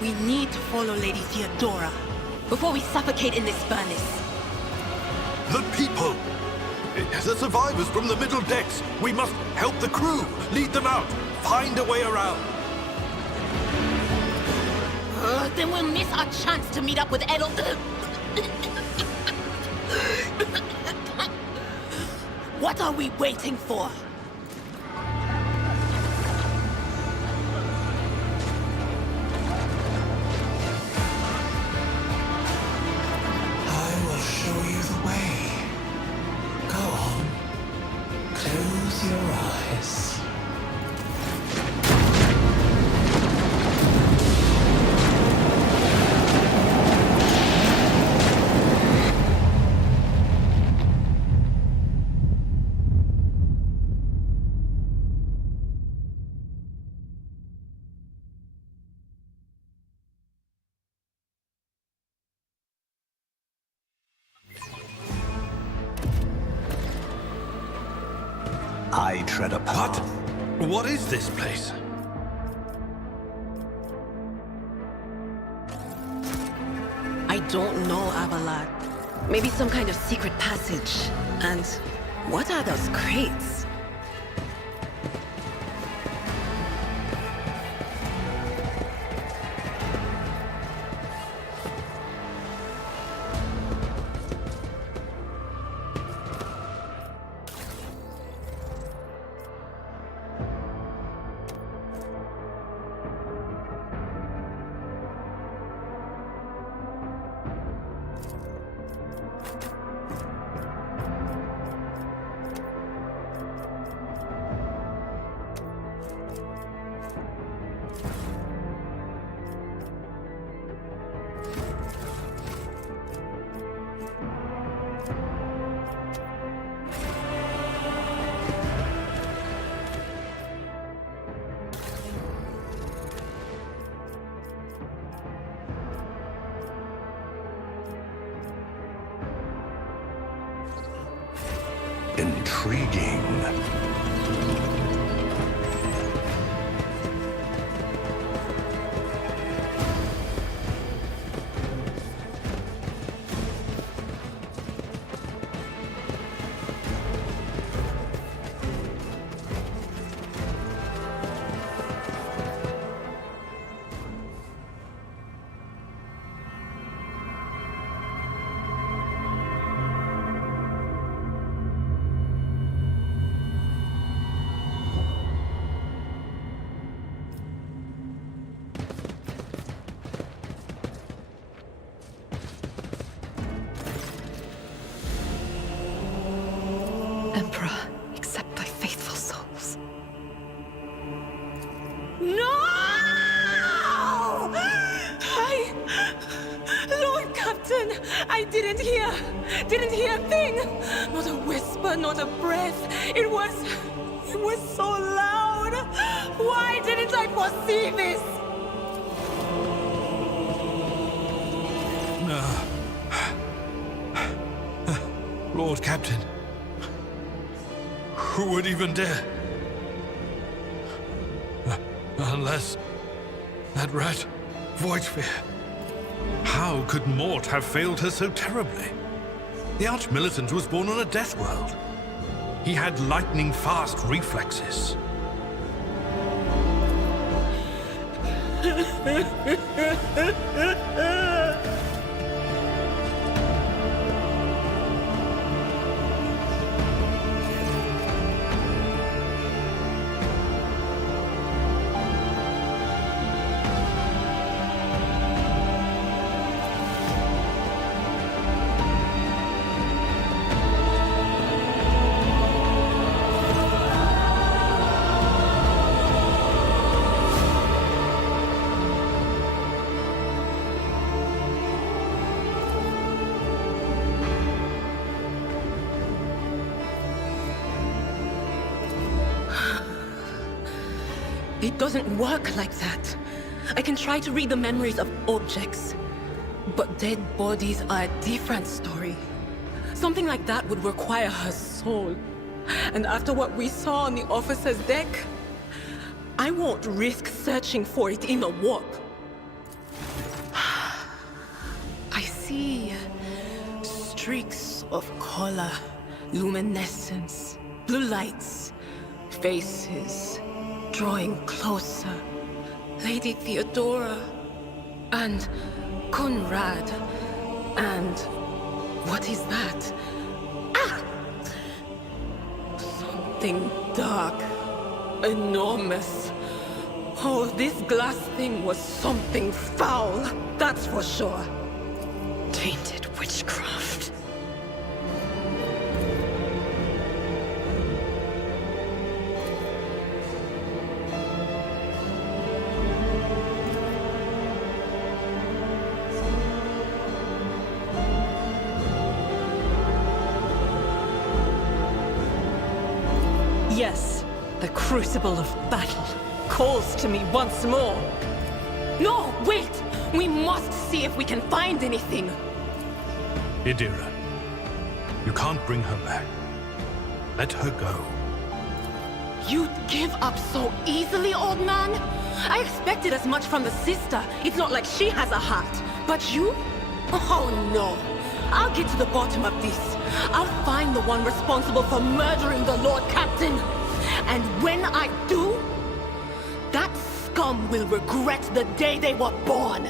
We need to follow Lady Theodora before we suffocate in this furnace. The people! The survivors from the middle decks! We must help the crew! Lead them out! Find a way around! Then we'll miss our chance to meet up with Edel. What are we waiting for? I will show you the way. Go on. Close your eyes. I tread a path. What is this place? I don't know, Avalad. Maybe some kind of secret passage. And what are those crates? Intriguing. Emperor, accept thy faithful souls. No! Lord Captain, I didn't hear a thing. Not a whisper, not a breath. It was so loud. Why didn't I foresee this? Lord Captain. Who would even dare? Unless that rat, Voidsphere. How could Mort have failed her so terribly? The Archmilitant was born on a death world. He had lightning-fast reflexes. It doesn't work like that. I can try to read the memories of objects, but dead bodies are a different story. Something like that would require her soul. And after what we saw on the officer's deck, I won't risk searching for it in the warp. I see streaks of color, luminescence, blue lights, faces drawing closer. Lady Theodora and Conrad and what is that? Ah! Something dark, enormous. Oh, this glass thing was something foul, that's for sure. Tainted witchcraft. Yes, the crucible of battle calls to me once more. No, wait! We must see if we can find anything. Idira, you can't bring her back. Let her go. You'd give up so easily, old man? I expected as much from the sister. It's not like she has a heart. But you? Oh no. I'll get to the bottom of this. I'll find the one responsible for murdering the Lord Captain. And when I do, that scum will regret the day they were born.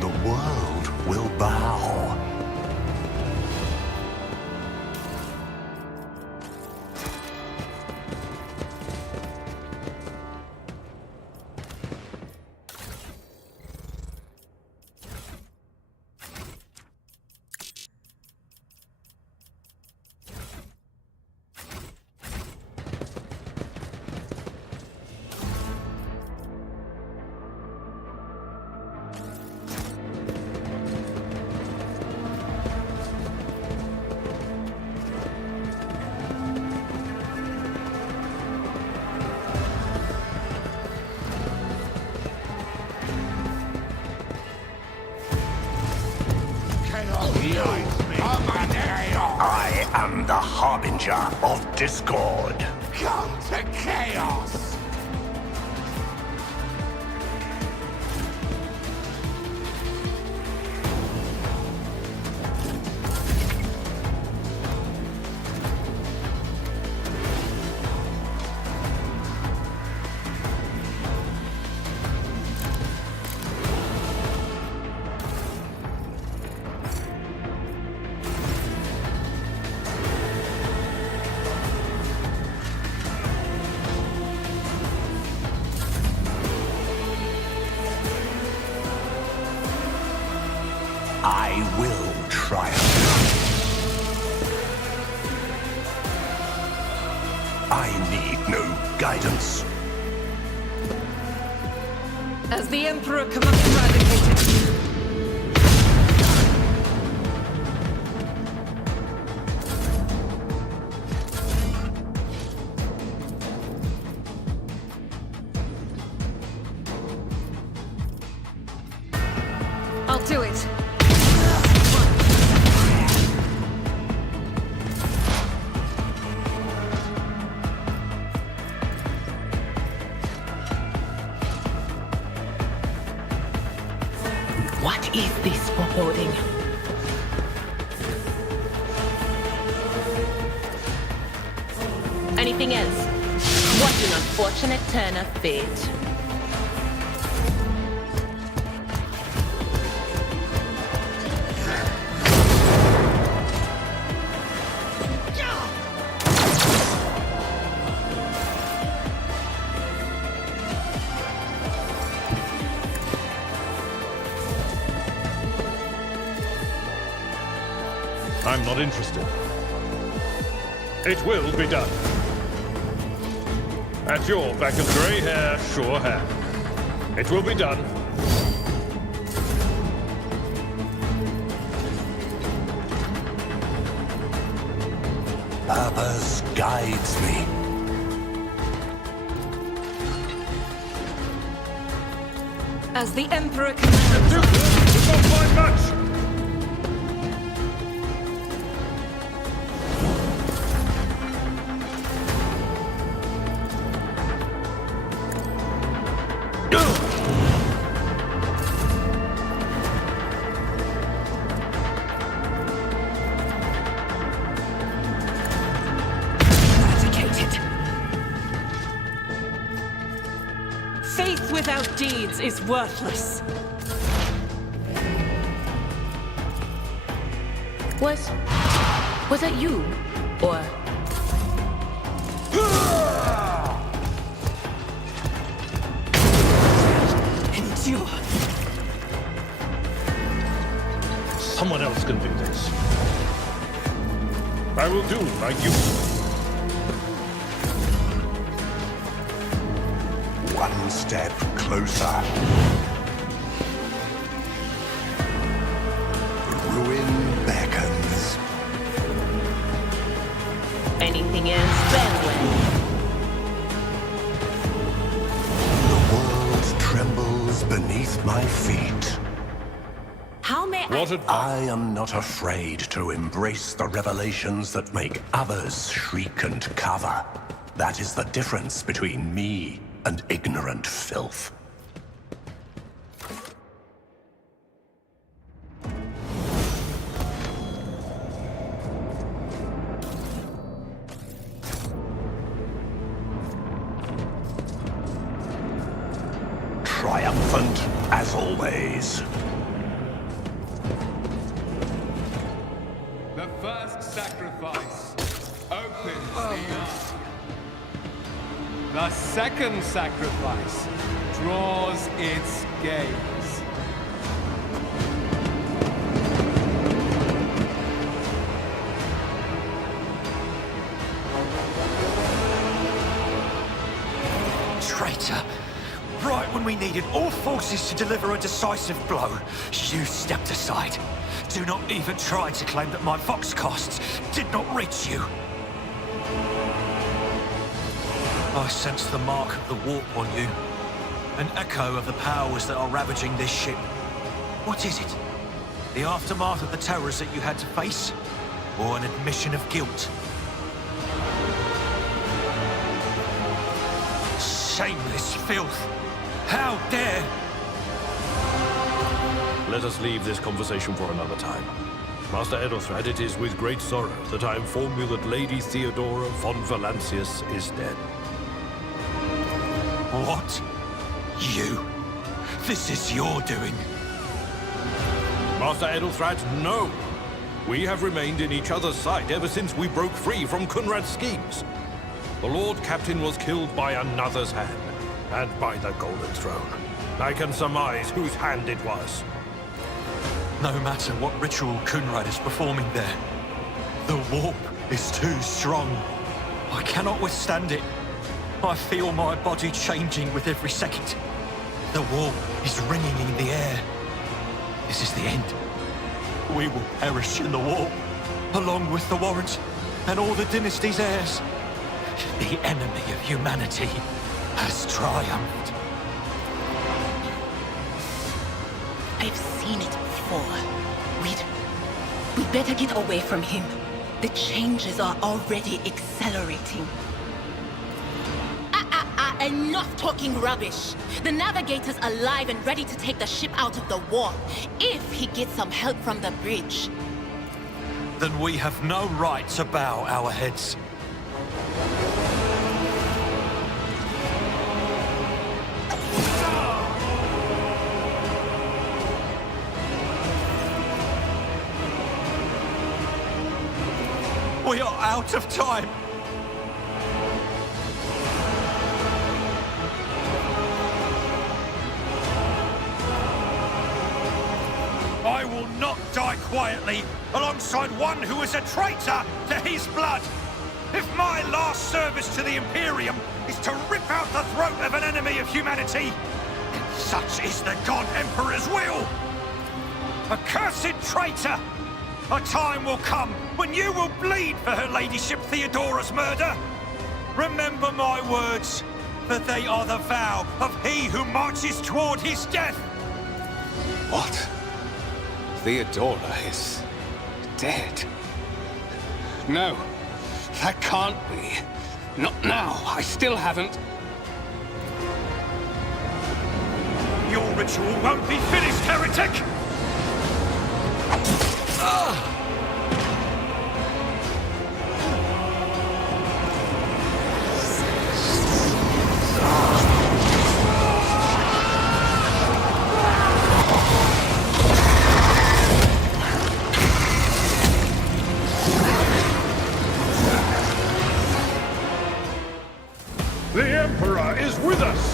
The world will bow. I am the harbinger of discord. Come to chaos! I will triumph. I need no guidance. As the Emperor commands eradicated. I'll do it. What is this foreboding? Anything else? What an unfortunate turn of fate. I'm not interested. It will be done. At your back of grey hair, sure hand. It will be done. Purpose guides me. As the Emperor commands. Did not find much! Faith without deeds is worthless. Was that you? Or... Endure. Someone else can do this. I will do like you. One step closer. Ruin beckons. anything else, farewell. The world trembles beneath my feet. How may I am not afraid to embrace the revelations that make others shriek and cover. That is the difference between me and ignorant filth. Triumphant as always. The first sacrifice opens the eye. The second sacrifice draws its gaze. Traitor! Right when we needed all forces to deliver a decisive blow, you stepped aside. Do not even try to claim that my Vox costs did not reach you. I sense the mark of the warp on you. An echo of the powers that are ravaging this ship. What is it? The aftermath of the terrors that you had to face? Or an admission of guilt? Shameless filth! How dare! Let us leave this conversation for another time. Master Edelthrad, it is with great sorrow that I inform you that Lady Theodora von Valancius is dead. What? You? This is your doing? Master Edelthrad, no! We have remained in each other's sight ever since we broke free from Kunrad's schemes. The Lord Captain was killed by another's hand, and by the Golden Throne. I can surmise whose hand it was. No matter what ritual Kunrad is performing there, the warp is too strong. I cannot withstand it. I feel my body changing with every second. The warp is ringing in the air. This is the end. We will perish in the warp, along with the Warrant and all the dynasty's heirs. The enemy of humanity has triumphed. I've seen it before. We'd better get away from him. The changes are already accelerating. Enough talking rubbish. The Navigator's alive and ready to take the ship out of the warp, if he gets some help from the bridge. Then we have no right to bow our heads. out of time. I will not die quietly alongside one who is a traitor to his blood. If my last service to the Imperium is to rip out the throat of an enemy of humanity, then such is the God Emperor's will. Accursed traitor! A time will come when you will bleed for her ladyship Theodora's murder. Remember my words, for they are the vow of he who marches toward his death. What? Theodora is dead? No, that can't be. Not now. I still haven't. Your ritual won't be finished, heretic! The Emperor is with us!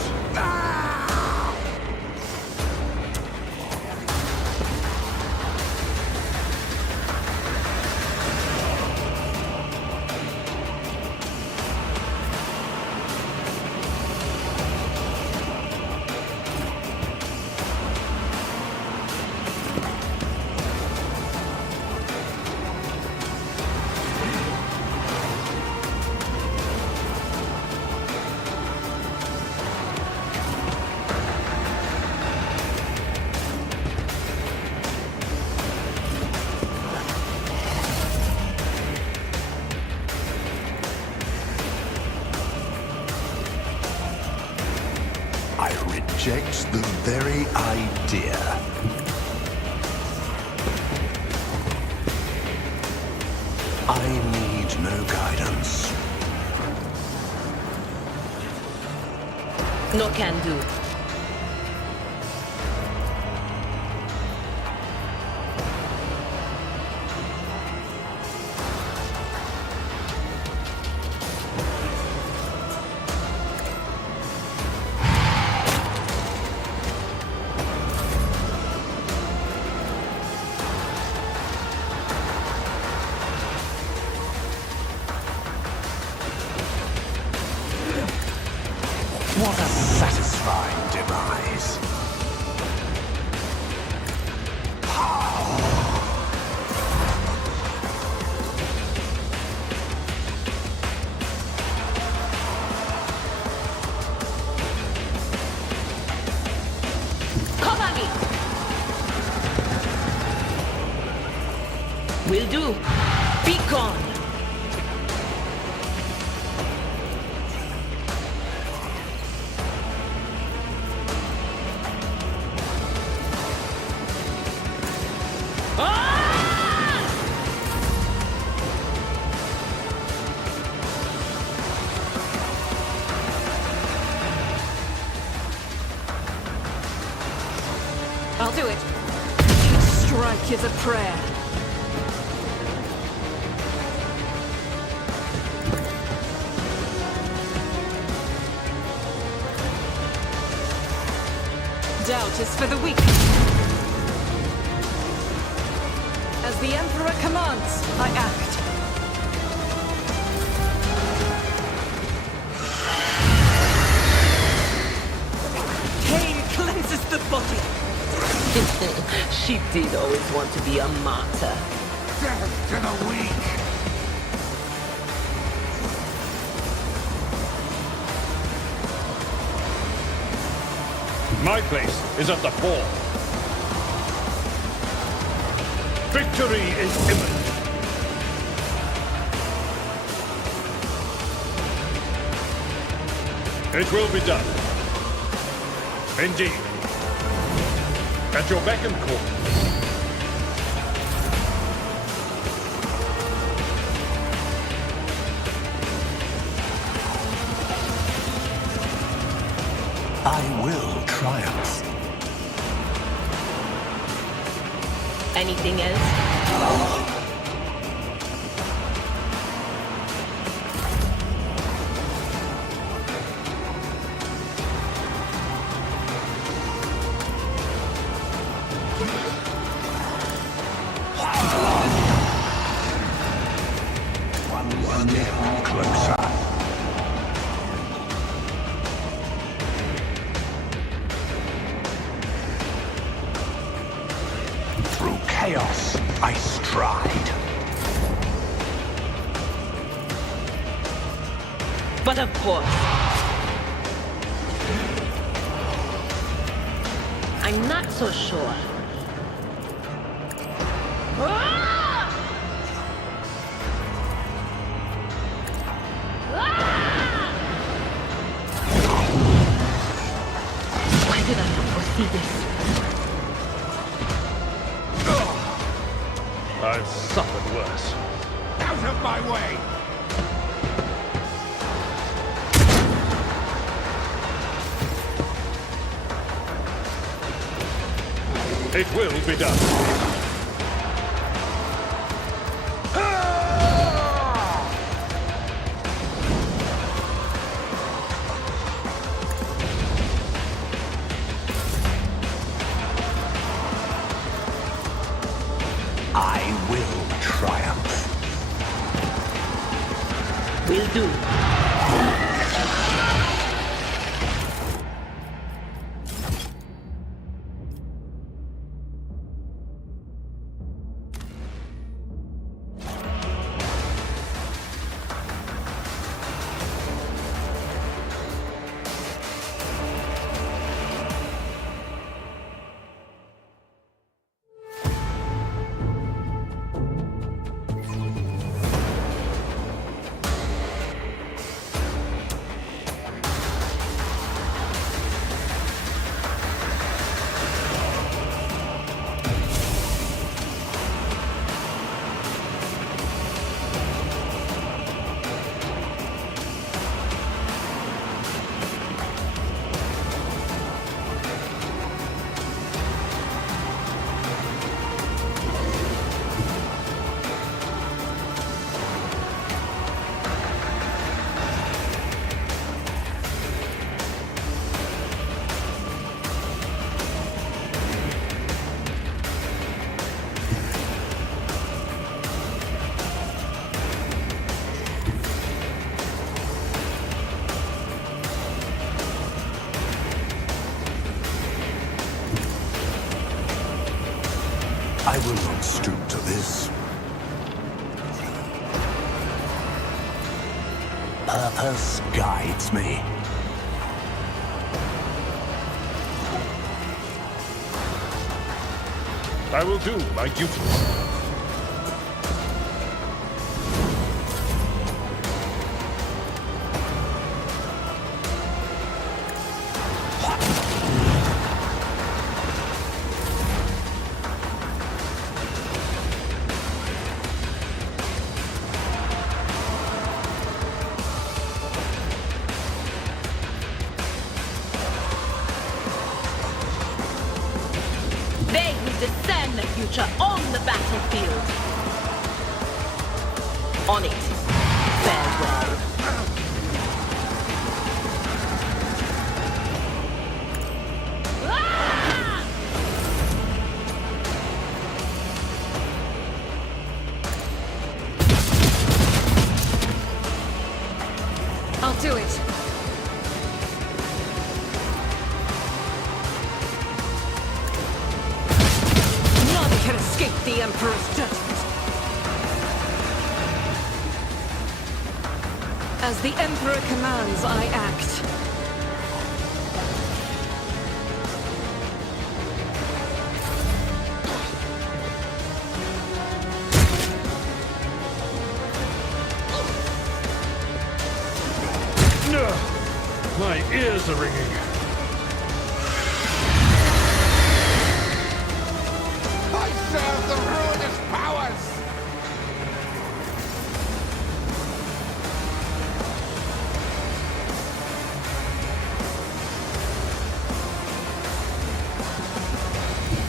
I reject the very idea. I need no guidance. No can do. What a satisfying demise. Cover me! Will do. Be gone. I'll do it. Each strike is a prayer. Doubt is for the weak. As the Emperor commands, I act. Pain cleanses the body. She did always want to be a martyr. Death to the weak! My place is at the fore. Victory is imminent. It will be done. Indeed. At your beck and call. I will triumph. Anything else? Step closer. Through chaos, I stride. But of course. I'm not so sure. Why did I not foresee this? I've suffered worse. Out of my way! It will be done. I will triumph. Will do. I will not stoop to this. Purpose guides me. I will do my duty. They will discern the future on the battlefield. On it. Farewell. I'll do it. None can escape the Emperor's judgment. As the Emperor commands, I act. My ears are ringing. I serve the ruinous powers!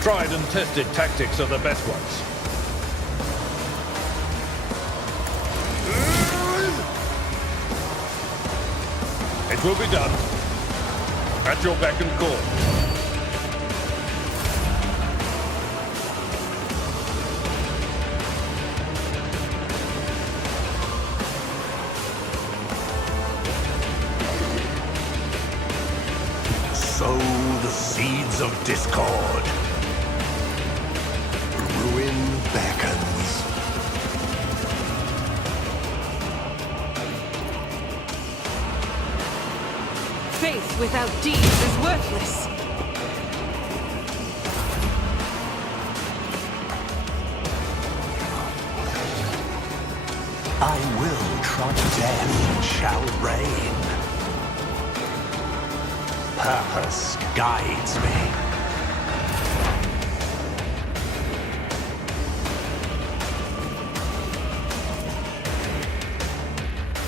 Tried and tested tactics are the best ones. It will be done. At your beck and call. seeds of discord. Ruin beckons. Faith without deeds is worthless. I will trod death shall reign. Purpose guides me.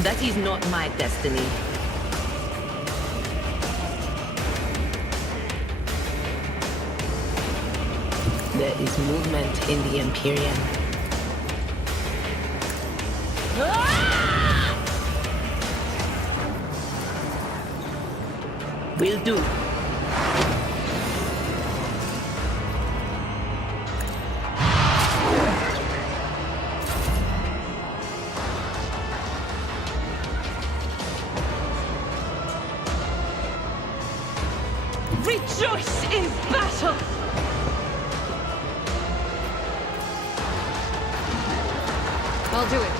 That is not my destiny. There is movement in the Empyrean. Will do. Rejoice in battle! I'll do it.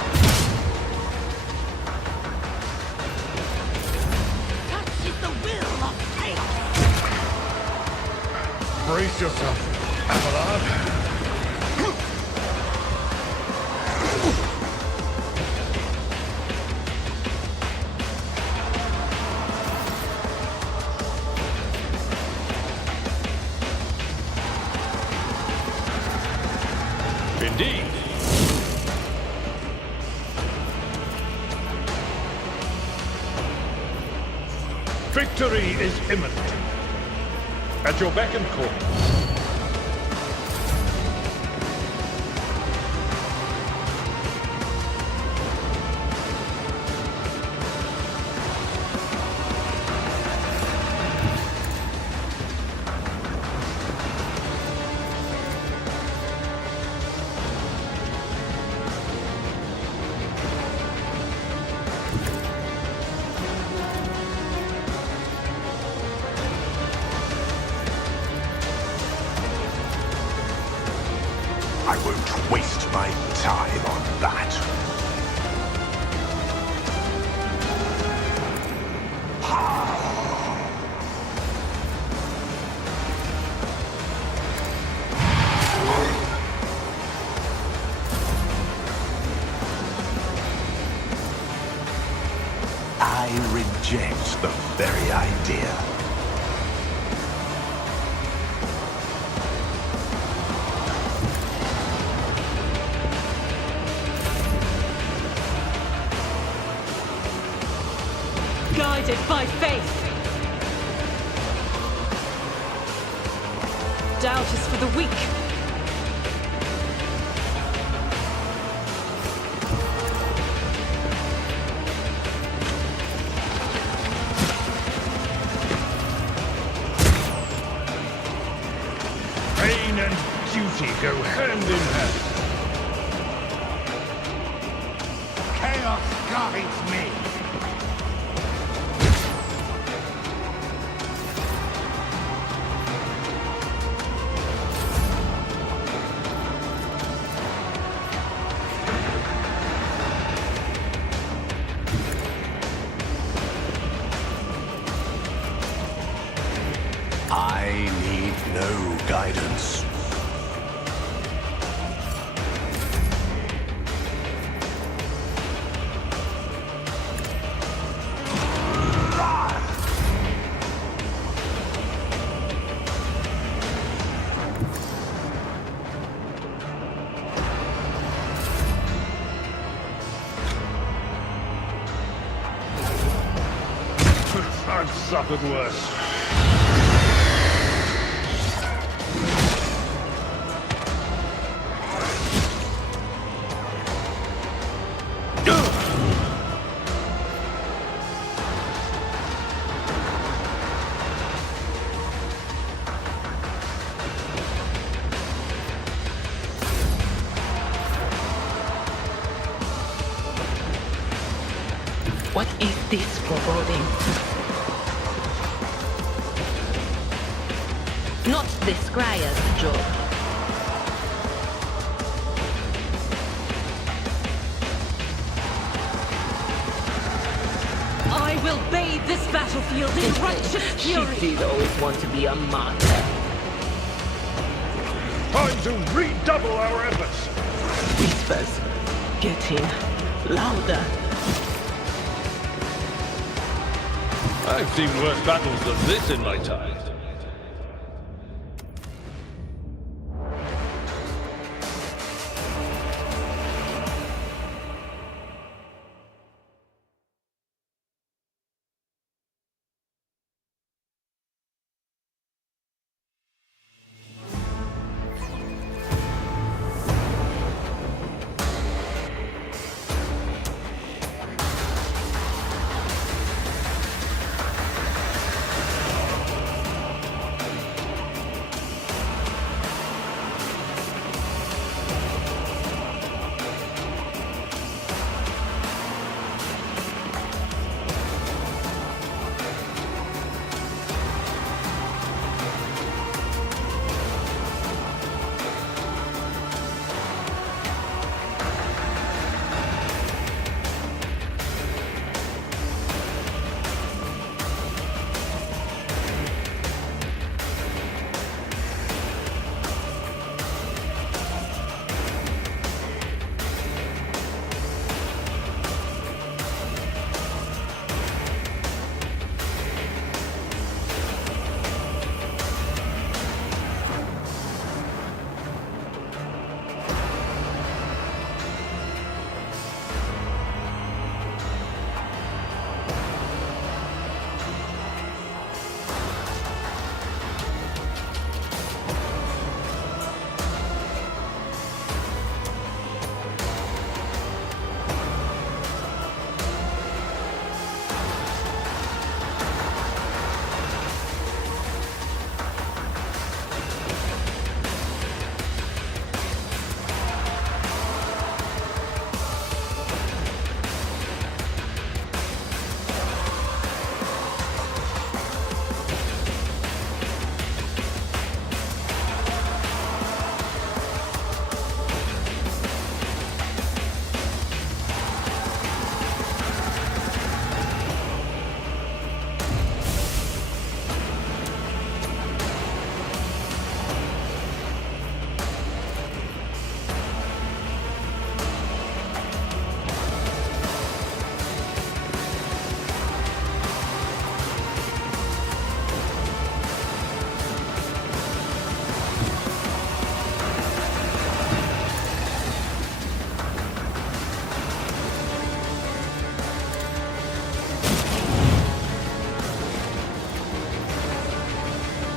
Such is the will of fate. Brace yourself, Abelard. Indeed. Victory is imminent. At your beck and call. I won't waste my time on that. I reject the very idea. Guided by faith. Doubt is for the weak. Pain and duty go hand in hand. Chaos guides me. I need no guidance. I've suffered worse. What is this foreboding? Not the Scryer's job. I will bathe this battlefield in righteous fury. She did always want to be a martyr. Time to redouble our efforts! Whispers getting louder. I've seen worse battles than this in my time.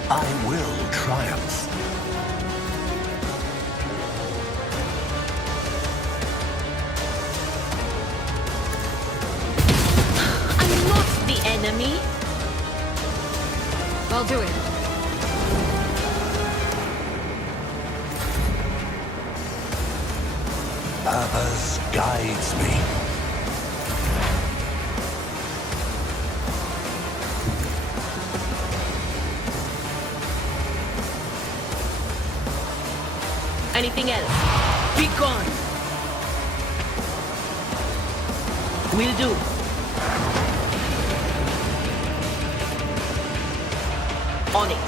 I will triumph. I'm not the enemy. I'll do it. Purpose guides me. Anything else? Be gone. Will do. On it.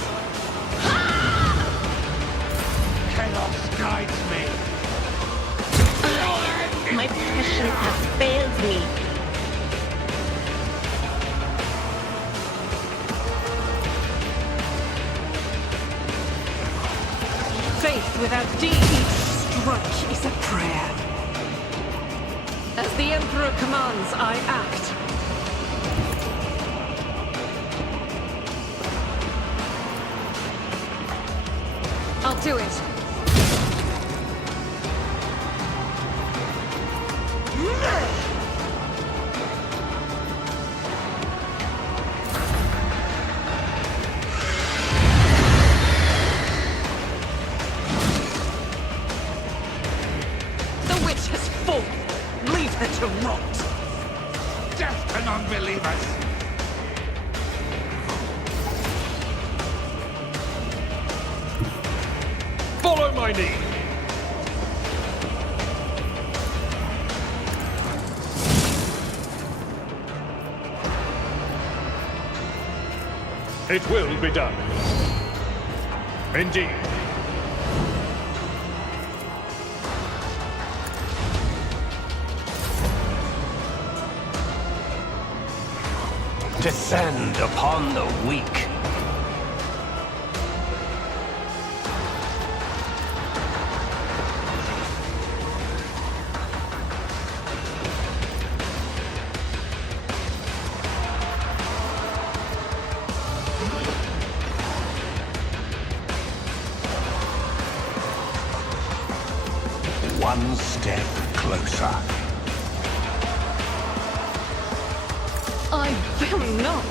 Chaos guides me. My passion has failed me. Faith without deed. Each strike is a prayer. As the Emperor commands, I act. I'll do it. The witch has fallen. Leave her to rot. Death to non-believers. I need. It will be done. Indeed. Descend upon the weak. One step closer. I will not.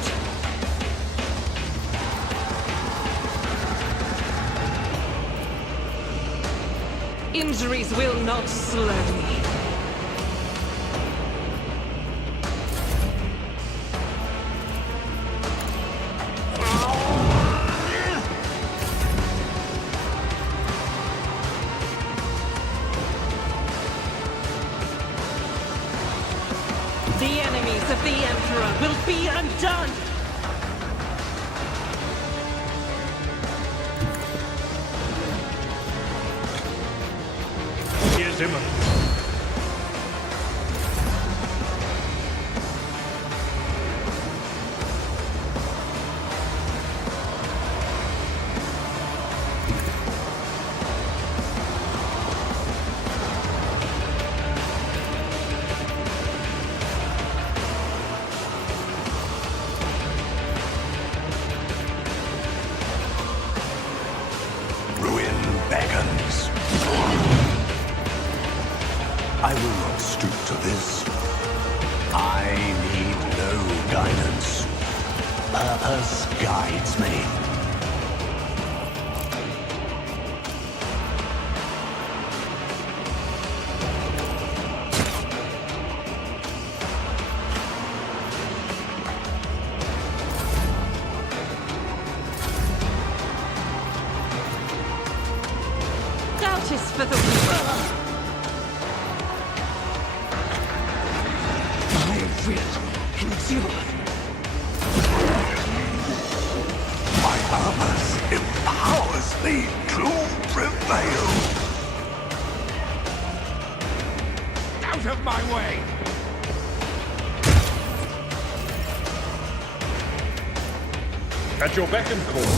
Injuries will not slow me. The enemies of the Emperor will be undone! He is imminent. Beckons. I will not stoop to this. I need no guidance. Purpose guides me. Doubt is for the I will endure. My purpose empowers me to prevail. Out of my way! At your beck and call.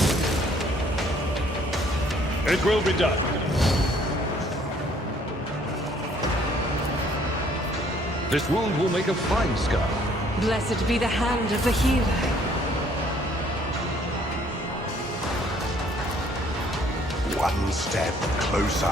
It will be done. This wound will make a fine scar. Blessed be the hand of the healer. One step closer.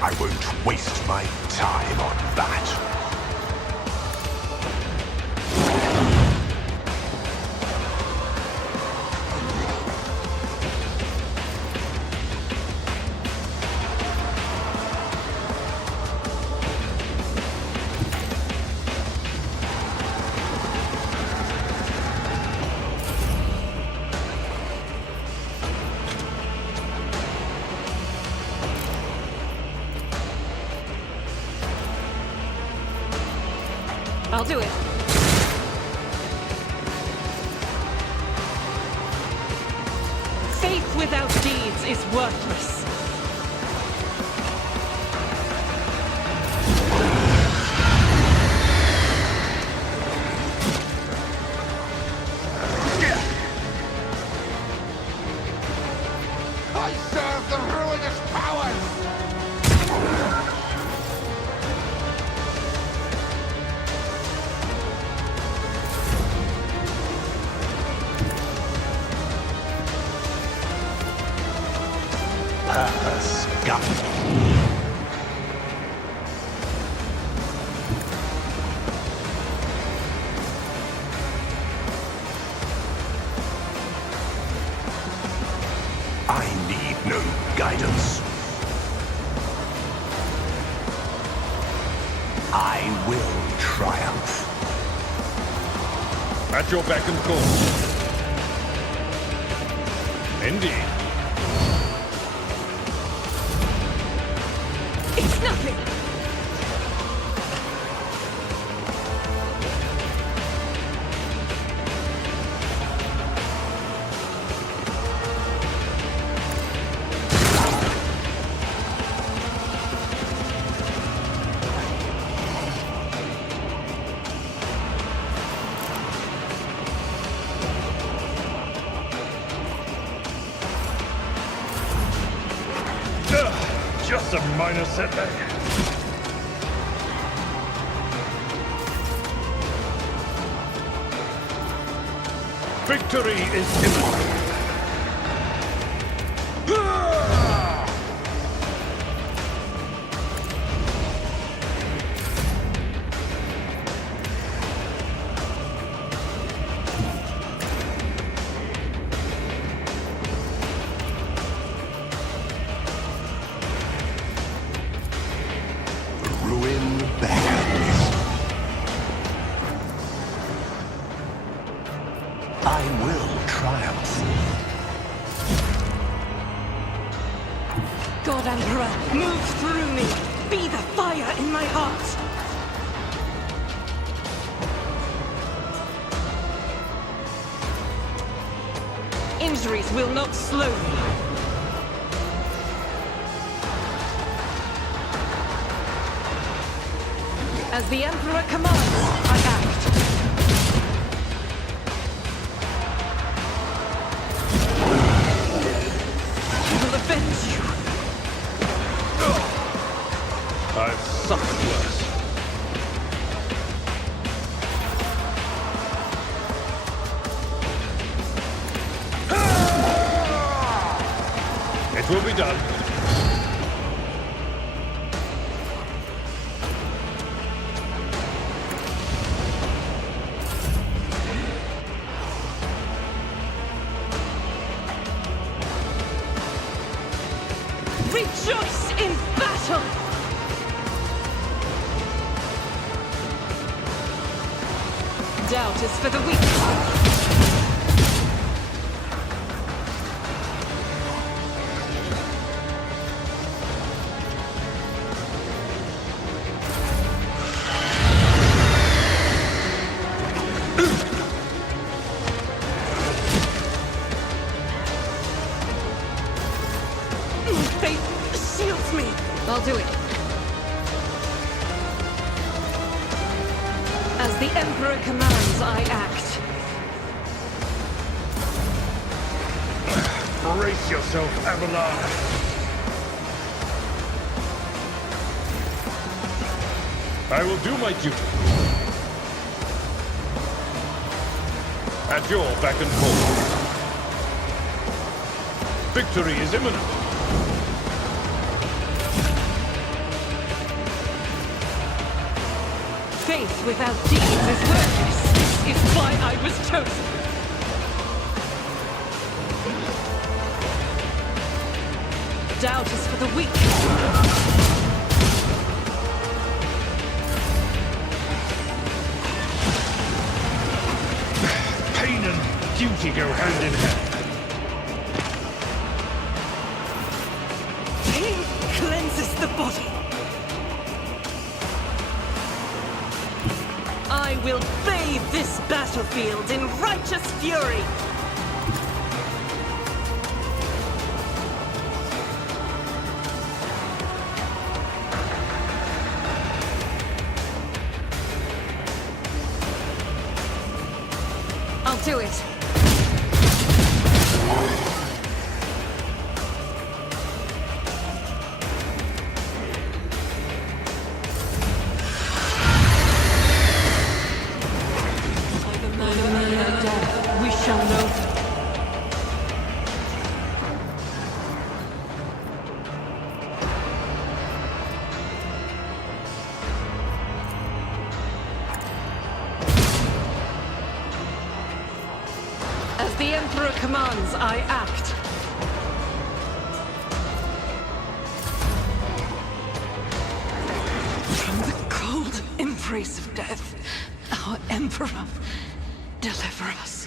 I won't waste my time on that. I'll do it. Faith without deeds is worthless. I serve the ruinous powers! Purpose guided. I need no guidance. I will triumph. At your beck and call. Indeed. It's nothing! Just a minor setback. Victory is imminent. I will triumph. God Emperor, move through me! Be the fire in my heart! Injuries will not slow me. As the Emperor commands, I act. I will avenge you. I've suffered worse. It will be done. Rejoice in battle! Doubt is for the weak. Faith shields me. I'll do it. As the Emperor commands, I act. Brace yourself, Avalon. I will do my duty. At your beck and call. Victory is imminent. Faith without deeds is worthless. This is why I was chosen. Doubt is for the weak. Pain and duty go hand in hand. Pain cleanses the body. I will bathe this battlefield in righteous fury. I'll do it. We shall know. As the Emperor commands, I act. From the cold embrace of death, our Emperor, deliver us.